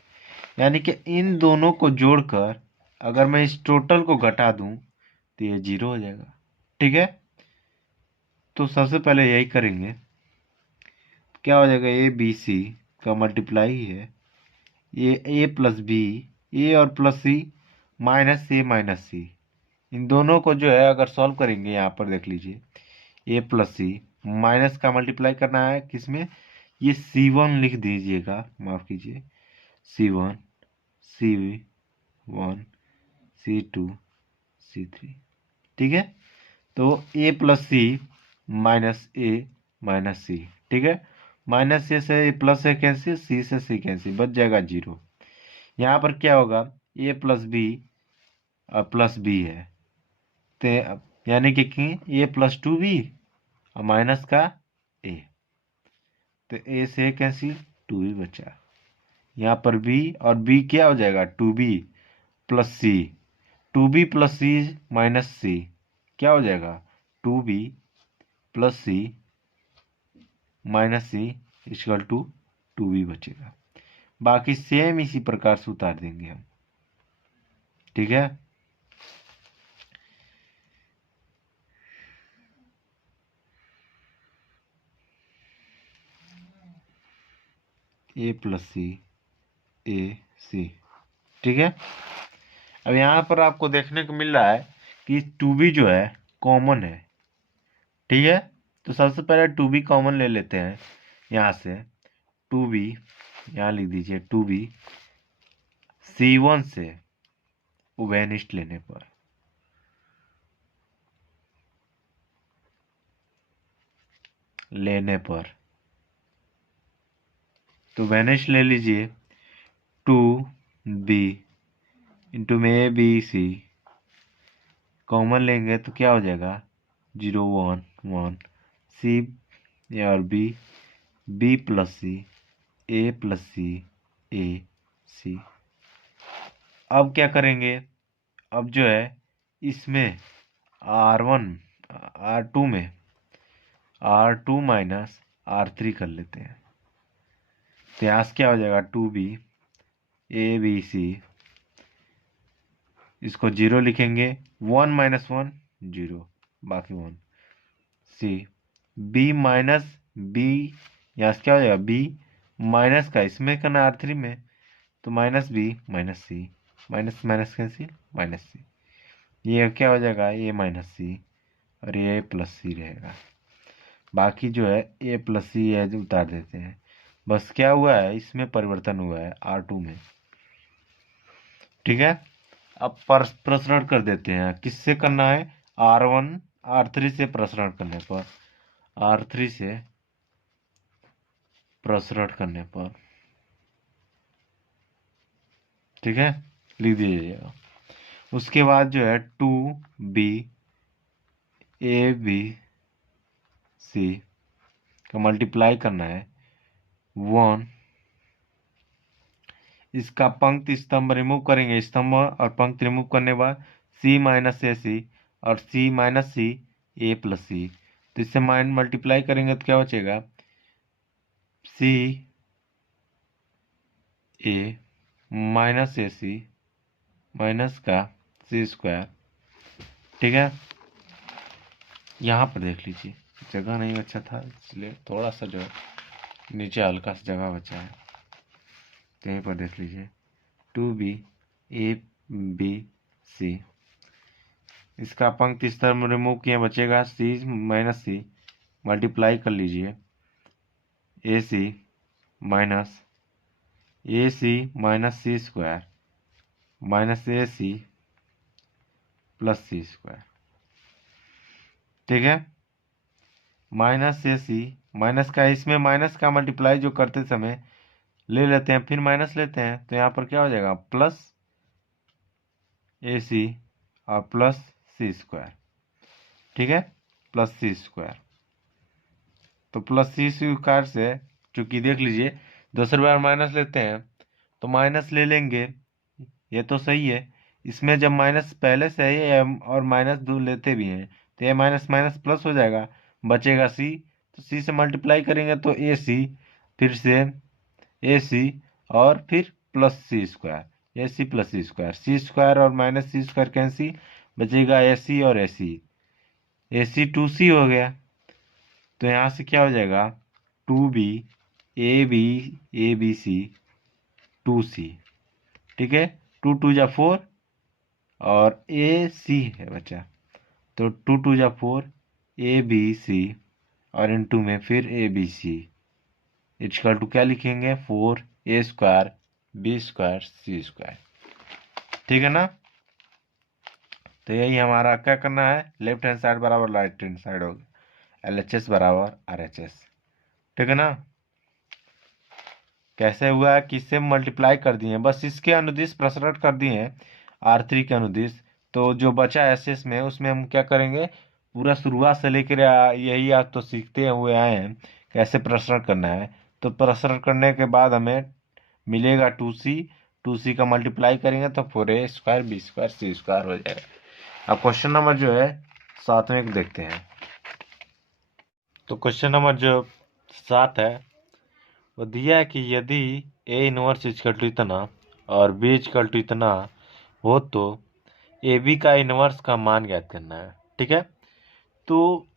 यानी कि इन दोनों को जोड़कर अगर मैं इस टोटल को घटा दूं तो ये 0 हो जाएगा। ठीक है, तो सबसे पहले यही करेंगे। क्या हो जाएगा, ए बी सी का मल्टीप्लाई है ये ए प्लस बी, ए और प्लस सी माइनस सी। इन दोनों को जो है अगर सॉल्व करेंगे, यहाँ पर देख लीजिए, ए प्लस सी माइनस का मल्टीप्लाई करना है किसमें, ये C1 लिख दीजिएगा, माफ कीजिए, C1 C1 C2 C3। ठीक है, तो A plus C minus A minus सी। ठीक है, माइनस ए से प्लस ए कैंसिल, सी से सी कैंसिल, बच जाएगा 0। यहाँ पर क्या होगा, ए प्लस बी और प्लस बी है, तो यानी कि ए प्लस 2b और माइनस का ए, तो ए से कैंसिल 2b बचा। यहाँ पर b और b क्या हो जाएगा, 2b plus C, 2b plus C minus C क्या हो जाएगा, 2b plus C minus C equal to 2b बचेगा। बाकी सेम इसी प्रकार से उतार देंगे हम। ठीक है, ए प्लस सी ए सी। ठीक है, अब यहाँ पर आपको देखने को मिल रहा है कि 2b जो है कॉमन है। ठीक है, तो सबसे पहले 2b कॉमन ले लेते हैं यहाँ से। 2b यहाँ लिख दीजिए, 2b C1 से वेनिस्ट लेने पर तो वेनिस्ट ले लीजिए, 2b इंटू में ए बी सी कॉमन लेंगे तो क्या हो जाएगा, 0 1 1 सी और B plus C A plus C A सी। अब क्या करेंगे, अब जो है इसमें R2 में R2 माइनस R3 कर लेते हैं, तो यहाँ से क्या हो जाएगा, 2b ए बी सी, इसको 0 लिखेंगे, 1 माइनस 1 0, बाकी 1 सी बी माइनस बी, यहाँ से क्या हो जाएगा, बी माइनस का इसमें करना R3 में, तो माइनस बी माइनस सी, माइनस माइनस कैंसिल माइनस सी, ये क्या हो जाएगा, ए माइनस सी और ये प्लस सी रहेगा। बाकी जो है ए प्लस सी है जो उतार देते हैं। बस क्या हुआ है, इसमें परिवर्तन हुआ है R2 में। ठीक है, अब प्रसरण कर देते हैं, किससे करना है, R1 R3 से प्रसरण करने पर, R3 से प्रसरण करने पर। ठीक है, लिख दीजिएगा। उसके बाद जो है 2b ए बी सी का मल्टीप्लाई करना है 1, इसका पंक्ति स्तंभ रिमूव करेंगे, स्तंभ और पंक्ति रिमूव करने के बाद सी माइनस ए सी और सी माइनस सी ए प्लस सी, तो इससे मल्टीप्लाई करेंगे तो क्या बचेगा, सी A minus A C minus का सी स्क्वायर। ठीक है, यहाँ पर देख लीजिए जगह नहीं बचा था, इसलिए थोड़ा सा जो है नीचे हल्का सा जगह बचा है, तो यहीं पर देख लीजिए, 2b ए बी सी, इसका पंक्ति स्तर में रिमूव किए बचेगा सी माइनस सी, मल्टीप्लाई कर लीजिए ए C minus C square minus A C plus C square. ठीक है, माइनस ए सी माइनस का, इसमें माइनस का मल्टीप्लाई जो करते समय ले लेते हैं फिर माइनस लेते हैं, तो यहाँ पर क्या हो जाएगा, प्लस ए सी और प्लस सी स्क्वायर। ठीक है, प्लस सी स्क्वायर, तो प्लस सी स्क्वायर से, चूंकि देख लीजिए दूसरी बार माइनस लेते हैं तो माइनस ले लेंगे, ये तो सही है। इसमें जब माइनस पहले से है और माइनस दो लेते भी हैं तो ये माइनस माइनस प्लस हो जाएगा, बचेगा सी तो सी से मल्टीप्लाई करेंगे तो ए सी, फिर से ए सी, और फिर plus C square, A C plus C square और माइनस सी स्क्वायर कैंसिल, बचेगा ए सी और ए सी टू सी हो गया। तो यहाँ से क्या हो जाएगा, two B, A B C, two C, ठीक है। टू टू जा फोर और ए सी है बचा, तो टू टू जा फोर, ए बी सी, और इनटू में फिर A B C, equal to क्या लिखेंगे, four A square B square C square, ठीक है ना। तो यही हमारा क्या करना है, लेफ्ट हैंड साइड बराबर राइट हैंड साइड होगा, LHS बराबर RHS, ठीक है ना। कैसे हुआ, किससे मल्टीप्लाई कर दिए, बस इसके अनुदिश प्रसरण कर दिए हैं R3 के अनुदिश। तो जो बचा SS में, उसमें हम क्या करेंगे, पूरा शुरुआत से लेकर यही आज तो सीखते हुए आए हैं कैसे प्रसरण करना है। तो प्रसरण करने के बाद हमें मिलेगा 2C का मल्टीप्लाई करेंगे तो 4A square B square C square हो जाएगा। अब क्वेश्चन नंबर जो है 7वें को देखते हैं। तो क्वेश्चन नंबर जो 7 है वो दिया है कि यदि ए इनवर्स इक्वल टू इतना और बी इक्वल टू इतना हो तो ए बी का इनवर्स का मान ज्ञात करना है, ठीक है। तो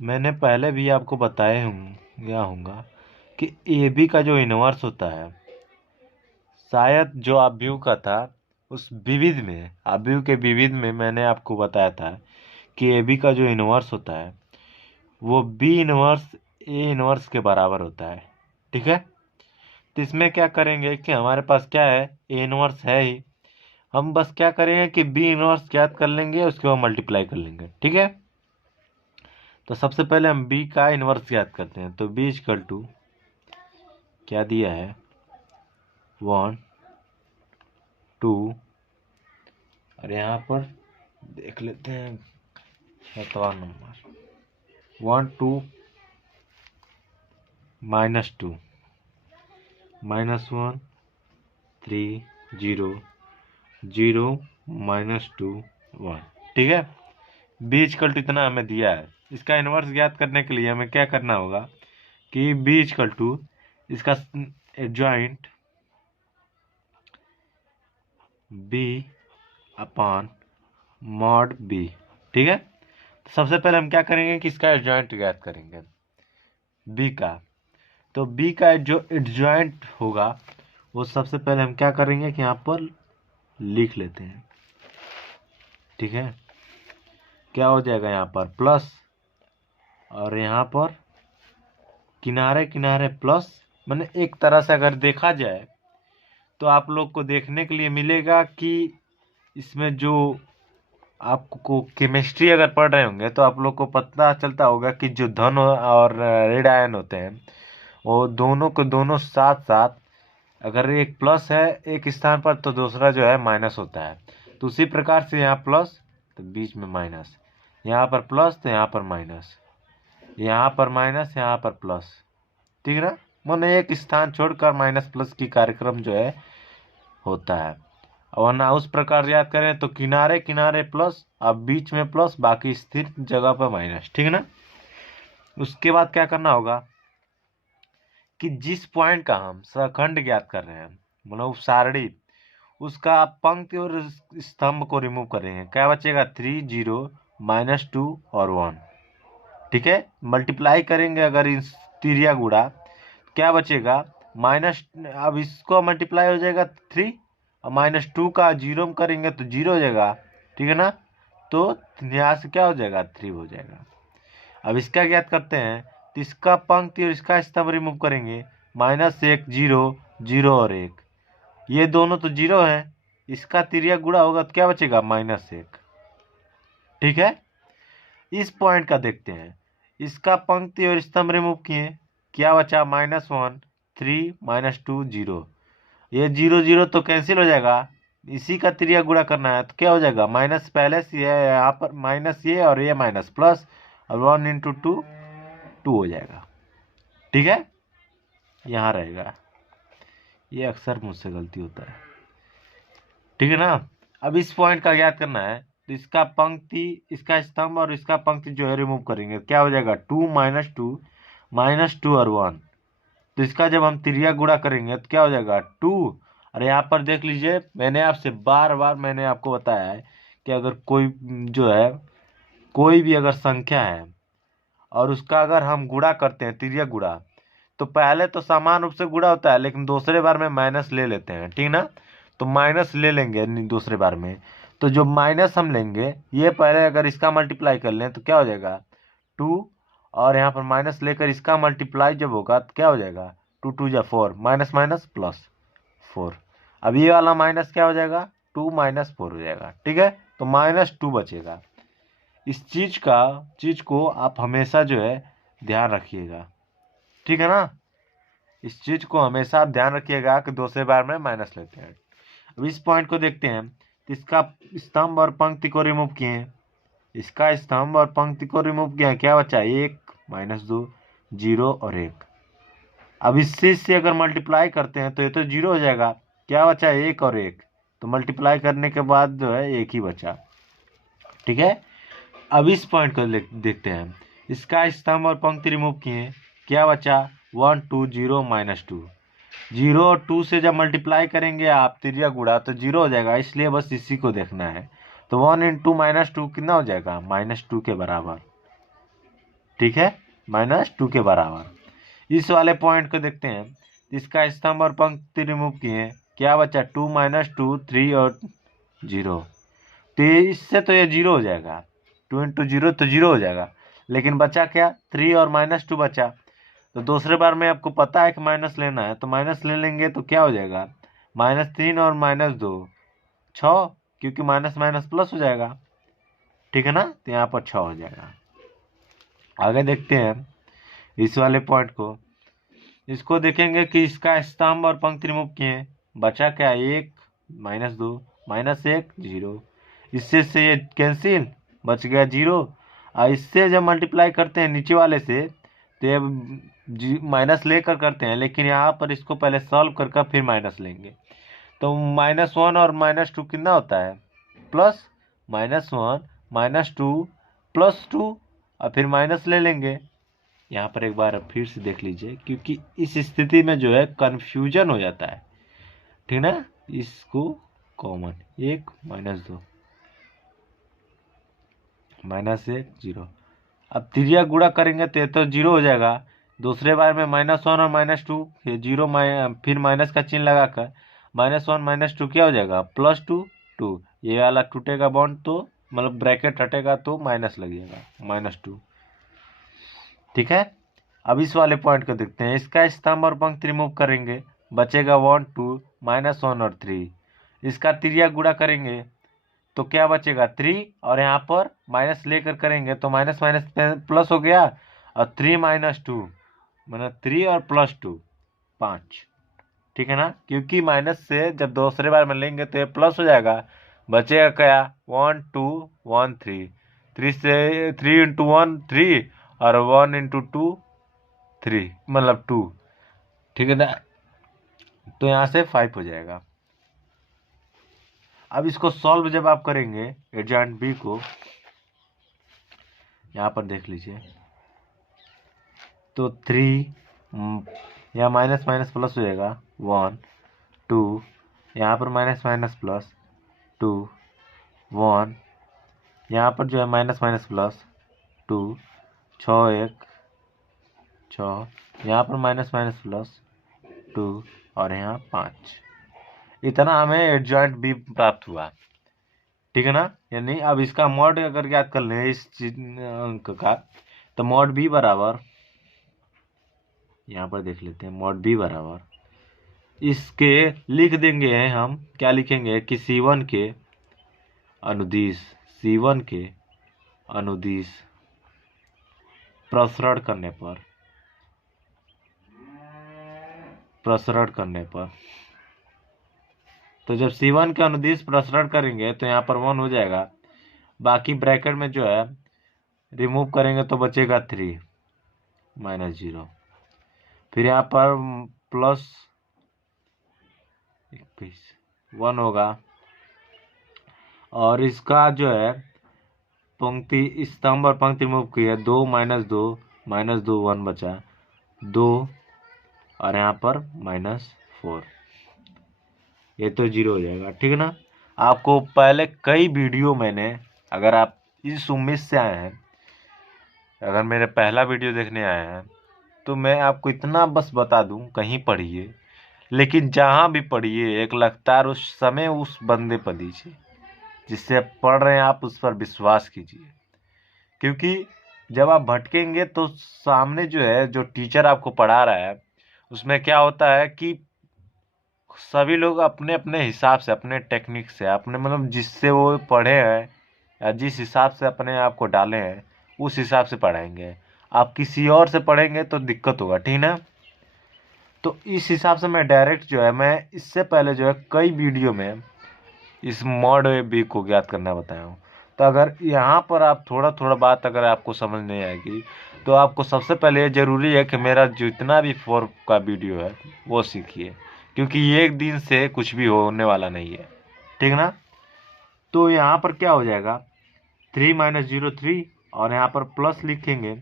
मैंने पहले भी आपको बताया होगा कि ए बी का जो इनवर्स होता है, शायद जो आव्यूह का था उस विविध में, आव्यूह के विविध में मैंने आपको बताया था कि ए बी का जो इनवर्स होता है वो बी इनवर्स ए इनवर्स के बराबर होता है, ठीक है। तो इसमें क्या करेंगे कि हमारे पास क्या है, ए इनवर्स है ही, हम बस क्या करेंगे कि बी इनवर्स ज्ञात कर लेंगे, उसके बाद मल्टीप्लाई कर लेंगे, ठीक है। तो सबसे पहले हम बी का इनवर्स ज्ञात करते हैं। तो बी इक्वल टू क्या दिया है, 1 2, और यहाँ पर देख लेते हैं 7वां नंबर, 1 2 -2 -1 3 0 0 -2 1, ठीक है। बी इक्वल टू इतना हमें दिया है। इसका इन्वर्स ज्ञात करने के लिए हमें क्या करना होगा कि बी इक्वल टू इसका adjoint B upon mod B, ठीक है। तो सबसे पहले हम क्या करेंगे कि इसका एडजॉइंट ज्ञात करेंगे बी का। तो बी का जो एडजॉइंट होगा वो सबसे पहले हम क्या करेंगे कि यहाँ पर लिख लेते हैं, ठीक है। क्या हो जाएगा यहाँ पर प्लस, और यहाँ पर किनारे किनारे प्लस, मैंने एक तरह से अगर देखा जाए तो आप लोग को देखने के लिए मिलेगा कि इसमें जो आपको केमिस्ट्री अगर पढ़ रहे होंगे तो आप लोग को पता चलता होगा कि जो धन और रेड आयन होते हैं वो दोनों को दोनों साथ साथ, अगर एक प्लस है एक स्थान पर तो दूसरा जो है माइनस होता है। तो उसी प्रकार से यहाँ प्लस तो बीच में माइनस, यहाँ पर प्लस तो यहाँ पर माइनस, यहाँ पर माइनस यहाँ पर प्लस, ठीक है ना। मैंने एक स्थान छोड़कर माइनस प्लस की कार्यक्रम जो है होता है। और ना उस प्रकार याद करें तो किनारे किनारे प्लस, अब बीच में प्लस, बाकी स्थिर जगह पर माइनस, ठीक है ना। उसके बाद क्या करना होगा कि जिस पॉइंट का हम सखंड ज्ञात कर रहे हैं, मतलब सारणी, उसका आप पंक्ति और स्तंभ को रिमूव करेंगे, क्या बचेगा 3 0 -2 और 1, ठीक है। मल्टीप्लाई करेंगे अगर इस तिरिया गुड़ा, क्या बचेगा माइनस, अब इसको मल्टीप्लाई हो जाएगा 3 और -2 का 0 करेंगे तो 0 हो जाएगा, ठीक है ना। तो यहाँ से क्या हो जाएगा 3 हो जाएगा। अब इसका ज्ञात करते हैं, तो इसका पंक्ति और इसका स्तंभ रिमूव करेंगे, -1 0 0 और 1, ये दोनों तो 0 है, इसका तिरिया गुणा होगा तो क्या बचेगा -1, ठीक है। इस पॉइंट का देखते हैं, इसका पंक्ति और स्तंभ रिमूव किए, क्या बचा -1 3 -2 0, ये 0 0 तो कैंसिल हो जाएगा, इसी का तिरिया गुणा करना है तो क्या हो जाएगा माइनस, पहले से यहाँ पर माइनस ये और ये माइनस प्लस, और 1 × 2 2 हो जाएगा, ठीक है। यहाँ रहेगा, ये अक्सर मुझसे गलती होता है, ठीक है ना। अब इस पॉइंट का ज्ञात करना है, तो इसका पंक्ति, इसका स्तंभ और इसका पंक्ति जो है रिमूव करेंगे, क्या हो जाएगा 2 माइनस टू और 1। तो इसका जब हम तिरिया गुणा करेंगे तो क्या हो जाएगा 2। और यहाँ पर देख लीजिए, मैंने आपसे बार बार मैंने आपको बताया है कि अगर कोई जो है कोई भी अगर संख्या है और उसका अगर हम गुणा करते हैं तिर्यक गुणा, तो पहले तो समान रूप से गुणा होता है, लेकिन दूसरे बार में माइनस ले लेते हैं, ठीक ना। तो माइनस ले लेंगे दूसरे बार में, तो जो माइनस हम लेंगे ये पहले अगर इसका मल्टीप्लाई कर लें तो क्या हो जाएगा 2, और यहाँ पर माइनस लेकर इसका मल्टीप्लाई जब होगा तो क्या हो जाएगा 2 2 जा 4, माइनस माइनस प्लस 4। अब ये वाला माइनस क्या हो जाएगा 2 माइनस 4 हो जाएगा, ठीक है। तो -2 बचेगा। इस चीज को आप हमेशा जो है ध्यान रखिएगा, ठीक है ना। इस चीज को हमेशा आप ध्यान रखिएगा कि दूसरे बार में माइनस लेते हैं। अब इस पॉइंट को देखते हैं, तो इसका स्तंभ और पंक्ति को रिमूव किए, इसका स्तंभ और पंक्ति को रिमूव किया, क्या बचा 1 -2 0 और 1। अब इस चीज से अगर मल्टीप्लाई करते हैं तो ये तो 0 हो जाएगा, क्या बचा 1 और 1। तो मल्टीप्लाई करने के बाद जो है 1 ही बचा, ठीक है। अब इस पॉइंट को देखते हैं, इसका स्तंभ और पंक्ति रिमूव किए, क्या बचा 1 2 0 -2। 0 और 2 से जब मल्टीप्लाई करेंगे आप तिर्यक गुणा तो 0 हो जाएगा, इसलिए बस इसी को देखना है। तो 1 × -2 कितना हो जाएगा -2 के बराबर, ठीक है, -2 के बराबर। इस वाले पॉइंट को देखते हैं, इसका स्तंभ और पंक्ति रिमूव किए, क्या बचा 2 -2 3 और 0। तो इससे तो ये 0 हो जाएगा, 2 × 0 तो 0 हो जाएगा, लेकिन बचा क्या 3 और -2 बचा। तो दूसरे बार में आपको पता है कि माइनस लेना है, तो माइनस ले लेंगे तो क्या हो जाएगा -3 और -2 6, क्योंकि माइनस माइनस प्लस हो जाएगा, ठीक है ना। तो यहाँ पर 6 हो जाएगा। आगे देखते हैं इस वाले पॉइंट को, इसको देखेंगे कि इसका स्तंभ और पंक्ति रिमूव किए, बचा क्या 1 -2 -1 0। इससे से ये कैंसिल, बच गया 0। और इससे जब मल्टीप्लाई करते हैं नीचे वाले से तो ये माइनस लेकर करते हैं, लेकिन यहाँ पर इसको पहले सॉल्व कर फिर माइनस लेंगे। तो -1 और -2 कितना होता है प्लस, -1 -2 +2 और फिर माइनस ले लेंगे। यहाँ पर एक बार फिर से देख लीजिए, क्योंकि इस स्थिति में जो है कन्फ्यूजन हो जाता है, ठीक ना। इसको कॉमन 1 -2 -1 0। अब तिर्यक गुणा करेंगे तो ये तो 0 हो जाएगा। दूसरे बार में -1 और -2 ये 0 फिर माइनस का चिन्ह लगाकर -1 -2 क्या हो जाएगा +2 2। ये वाला टूटेगा बॉन्ड, तो मतलब ब्रैकेट हटेगा तो माइनस लगेगा -2, ठीक है। अब इस वाले पॉइंट को देखते हैं, इसका स्तंभ और पंक्ति रिमूव करेंगे, बचेगा 1 2 -1 और 3। इसका तिर्यक गुणा करेंगे तो क्या बचेगा 3, और यहाँ पर माइनस लेकर करेंगे तो माइनस माइनस प्लस हो गया, और 3 -2 मतलब 3 और +2 5, ठीक है ना। क्योंकि माइनस से जब दूसरे बार में लेंगे तो ये प्लस हो जाएगा, बचेगा क्या 1 2 1 3। 3 से 3 × 1 3 और 1 × 2 3 मतलब 2, ठीक है ना। तो यहाँ से 5 हो जाएगा। अब इसको सॉल्व जब आप करेंगे एडजॉइंट बी को, यहाँ पर देख लीजिए, तो 3 यहाँ माइनस माइनस प्लस हो जाएगा 1 2, यहाँ पर माइनस माइनस प्लस 2 1, यहाँ पर जो है माइनस माइनस प्लस 2 6 1 6, यहाँ पर माइनस माइनस प्लस 2 और यहाँ 5। इतना हमें एडजॉइंट बी प्राप्त हुआ, ठीक है ना। यानी अब इसका मॉड अगर याद कर लें इस अंक का, तो मॉड बी बराबर, यहाँ पर देख लेते हैं, मॉड बी बराबर इसके लिख देंगे हम, क्या लिखेंगे कि C1 के अनुदिश, C1 के अनुदिश प्रसरण करने पर, तो जब C1 के अनुदिश प्रसरण करेंगे तो यहाँ पर 1 हो जाएगा, बाकी ब्रैकेट में जो है रिमूव करेंगे तो बचेगा 3 -0, फिर यहाँ पर +21 1 होगा, और इसका जो है पंक्ति स्तंभ और पंक्ति रिमूव किया, 2 माइनस दो 1 बचा 2 और यहाँ पर -4, ये तो 0 हो जाएगा। ठीक है ना। आपको पहले कई वीडियो मैंने, अगर आप इस उम्मीद से आए हैं, अगर मेरे पहला वीडियो देखने आए हैं, तो मैं आपको इतना बस बता दूं, कहीं पढ़िए, लेकिन जहाँ भी पढ़िए एक लगातार उस समय उस बंदे पर दीजिए जिससे आप पढ़ रहे हैं, आप उस पर विश्वास कीजिए। क्योंकि जब आप भटकेंगे तो सामने जो है, जो टीचर आपको पढ़ा रहा है, उसमें क्या होता है कि सभी लोग अपने अपने हिसाब से, अपने टेक्निक से, अपने मतलब जिससे वो पढ़े हैं या जिस हिसाब से अपने आप को डाले हैं, उस हिसाब से पढ़ाएंगे। आप किसी और से पढ़ेंगे तो दिक्कत होगा। ठीक ना। तो इस हिसाब से मैं डायरेक्ट जो है, मैं इससे पहले जो है कई वीडियो में इस मॉड बी को ज्ञात करना बताया हूँ। तो अगर यहाँ पर आप थोड़ा थोड़ा बात अगर आपको समझ नहीं आएगी, तो आपको सबसे पहले ये जरूरी है कि मेरा जितना भी फोर का वीडियो है वो सीखिए, क्योंकि एक दिन से कुछ भी होने वाला नहीं है। ठीक ना। तो यहाँ पर क्या हो जाएगा, 3 - 0 3, और यहाँ पर प्लस लिखेंगे,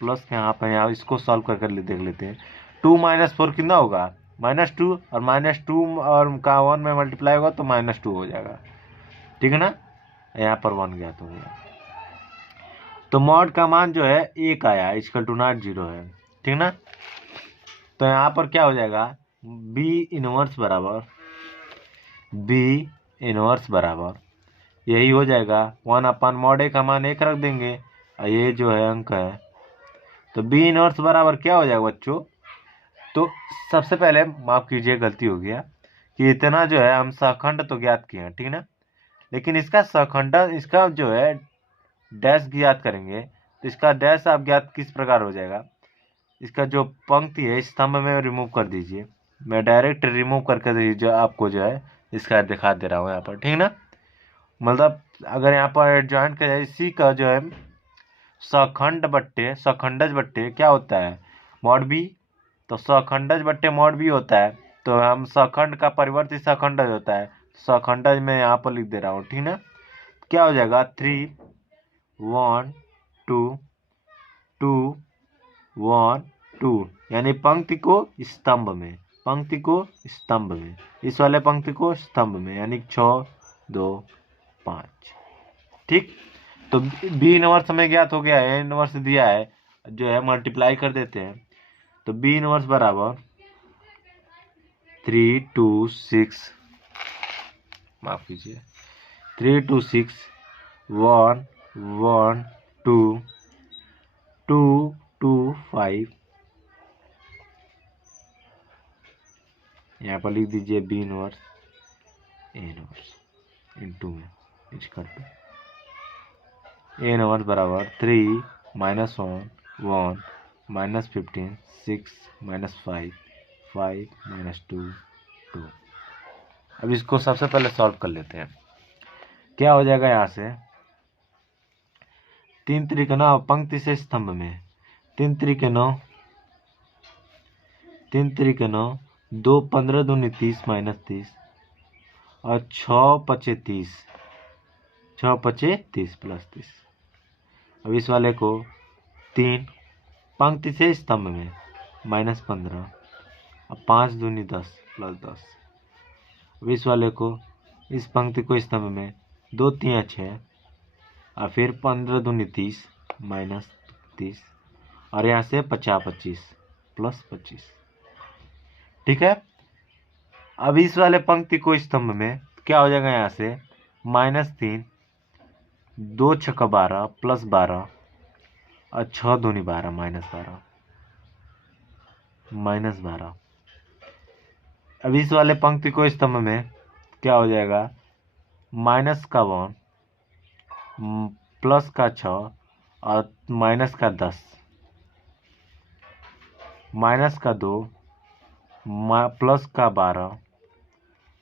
प्लस यहाँ इसको सॉल्व करके देख लेते हैं। 2 - 4 कितना होगा, -2, और -2 और का 1 में मल्टीप्लाई होगा तो -2 हो जाएगा। ठीक है ना। यहाँ पर 1 ज्ञात हो गया। तो मॉड का मान जो है 1 आया, इक्वल टू नॉट 0 है। ठीक ना। तो यहाँ पर क्या हो जाएगा, बी इनवर्स बराबर यही हो जाएगा 1/mod A का मान 1 रख देंगे, और ये जो है अंक है, तो बी इनवर्स बराबर क्या हो जाएगा बच्चों। तो सबसे पहले माफ कीजिए, गलती हो गया कि इतना जो है हम सहखंड तो ज्ञात किए हैं। ठीक ना। लेकिन इसका सहखंड, इसका जो है डैश ज्ञात करेंगे, तो इसका डैश आप ज्ञात किस प्रकार हो जाएगा, इसका जो पंक्ति है स्तंभ में रिमूव कर दीजिए। मैं डायरेक्ट रिमूव करके जो आपको जो है इसका दिखा दे रहा हूँ यहाँ पर। ठीक ना। मतलब अगर यहाँ पर ज्वाइन किया जाए, इसी का जो है सखंडज बट्टे क्या होता है, मॉड बी। तो सखंडज बट्टे मॉड बी होता है, तो हम सखंड का परिवर्तित सखंडज होता है, सखंडज में यहाँ पर लिख दे रहा हूँ। ठीक ना। क्या हो जाएगा, 3 1 2 2 1 2, यानी पंक्ति को स्तंभ में, पंक्ति को स्तंभ में, इस वाले पंक्ति को स्तंभ में, यानी 6 2 5। ठीक। तो बी इनवर्स हमें ज्ञात हो गया है, इनवर्स दिया है, जो है मल्टीप्लाई कर देते हैं। तो बी इनवर्स बराबर 3 2 6, माफ कीजिए, 3 2 6 1 1 2 2 2 5, यहाँ पर लिख दीजिए B inverse A inverse into में इसका ए इनवर्स बराबर 3 -1 1 -15 6 -5 5 -2 2। अब इसको सबसे पहले सॉल्व कर लेते हैं। क्या हो जाएगा, यहाँ से 3 3 9 पंक्ति से स्तंभ में, 3 3 9 3 3 9 2 15 दूनी 30 -30, और 6 5 30, 6 5 30 +30। अब इस वाले को 3 पंक्ति से स्तंभ में -15, और 5 दूनी 10 +10। अब इस वाले को, इस पंक्ति को स्तंभ में 2 3 6, और फिर 15 दूनी 30 -30, और यहाँ से 50 25 +25। ठीक है। अब इस वाले पंक्ति को स्तंभ में क्या हो जाएगा, यहाँ से -3 2 6 12 +12, और 6 दूनी 12 -12। अब इस वाले पंक्ति को स्तंभ में क्या हो जाएगा, -1 +6, और -10, -2 +12,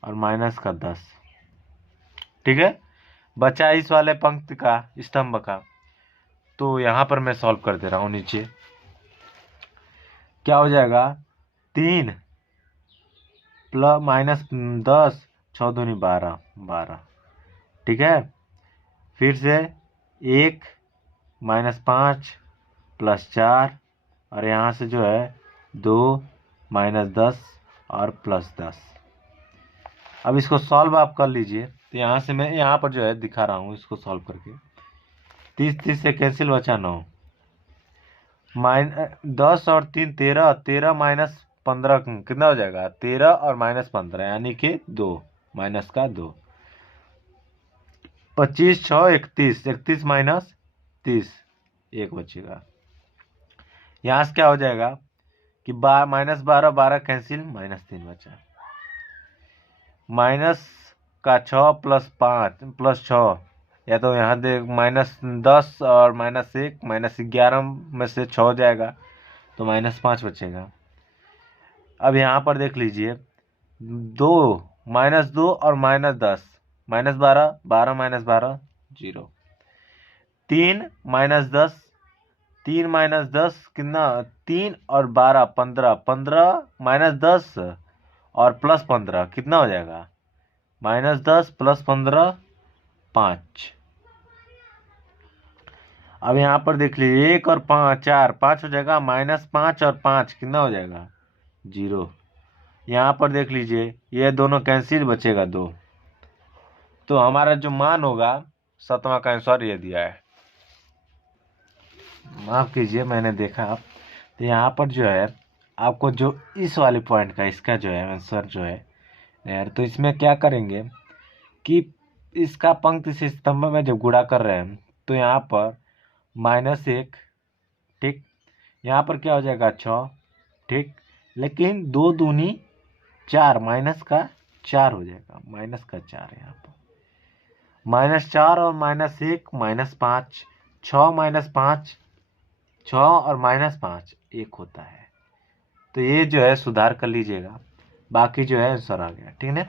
और -10। ठीक है। बचा इस वाले पंक्ति का स्तंभ का, तो यहाँ पर मैं सॉल्व कर दे रहा हूँ। नीचे क्या हो जाएगा, 3 +- 10 6 दूनी 12 12, ठीक है। फिर से 1 -5 +4 और यहाँ से जो है 2 -10 और +10। अब इसको सॉल्व आप कर लीजिए। तो यहाँ से मैं यहाँ पर जो है दिखा रहा हूँ इसको सॉल्व करके। 30 से कैंसिल बचा 9, 10 और 3 13, 13 - 15 कितना हो जाएगा 13 और -15 यानी कि 2 माइनस का 2, 25 6 31, 31 - 30 1 बचेगा। यहाँ से क्या हो जाएगा कि -12 12 कैंसिल -3 बचा, माइनस का 6 +5 +6 या तो यहाँ देख -10 और -1 -11 में से 6 हो जाएगा तो -5 बचेगा। अब यहाँ पर देख लीजिए 2 -2 और -10 -12 12 -12 0, 3 -10 3 -10 कितना 3 और 12 15 15 -10 और +15 कितना हो जाएगा -10 +15 5। अब यहाँ पर देख लीजिए 1 और 5 4 5 हो जाएगा, -5 और 5 कितना हो जाएगा 0। यहाँ पर देख लीजिए ये दोनों कैंसिल बचेगा 2। तो हमारा जो मान होगा 7वां का आंसर ये दिया है। माफ कीजिए मैंने देखा। तो यहाँ पर जो है आपको जो इस वाले पॉइंट का इसका जो है आंसर जो है यार, तो इसमें क्या करेंगे कि इसका पंक्ति से स्तंभ में जब गुणा कर रहे हैं तो यहाँ पर -1, ठीक, यहाँ पर क्या हो जाएगा 6, ठीक, लेकिन 2 दूनी 4 माइनस का 4 हो जाएगा, -4 यहाँ पर -4 और -1 -5, 6 -5 6 और -5 1 होता है। तो ये जो है सुधार कर लीजिएगा, बाकी जो है आंसर आ गया, ठीक है।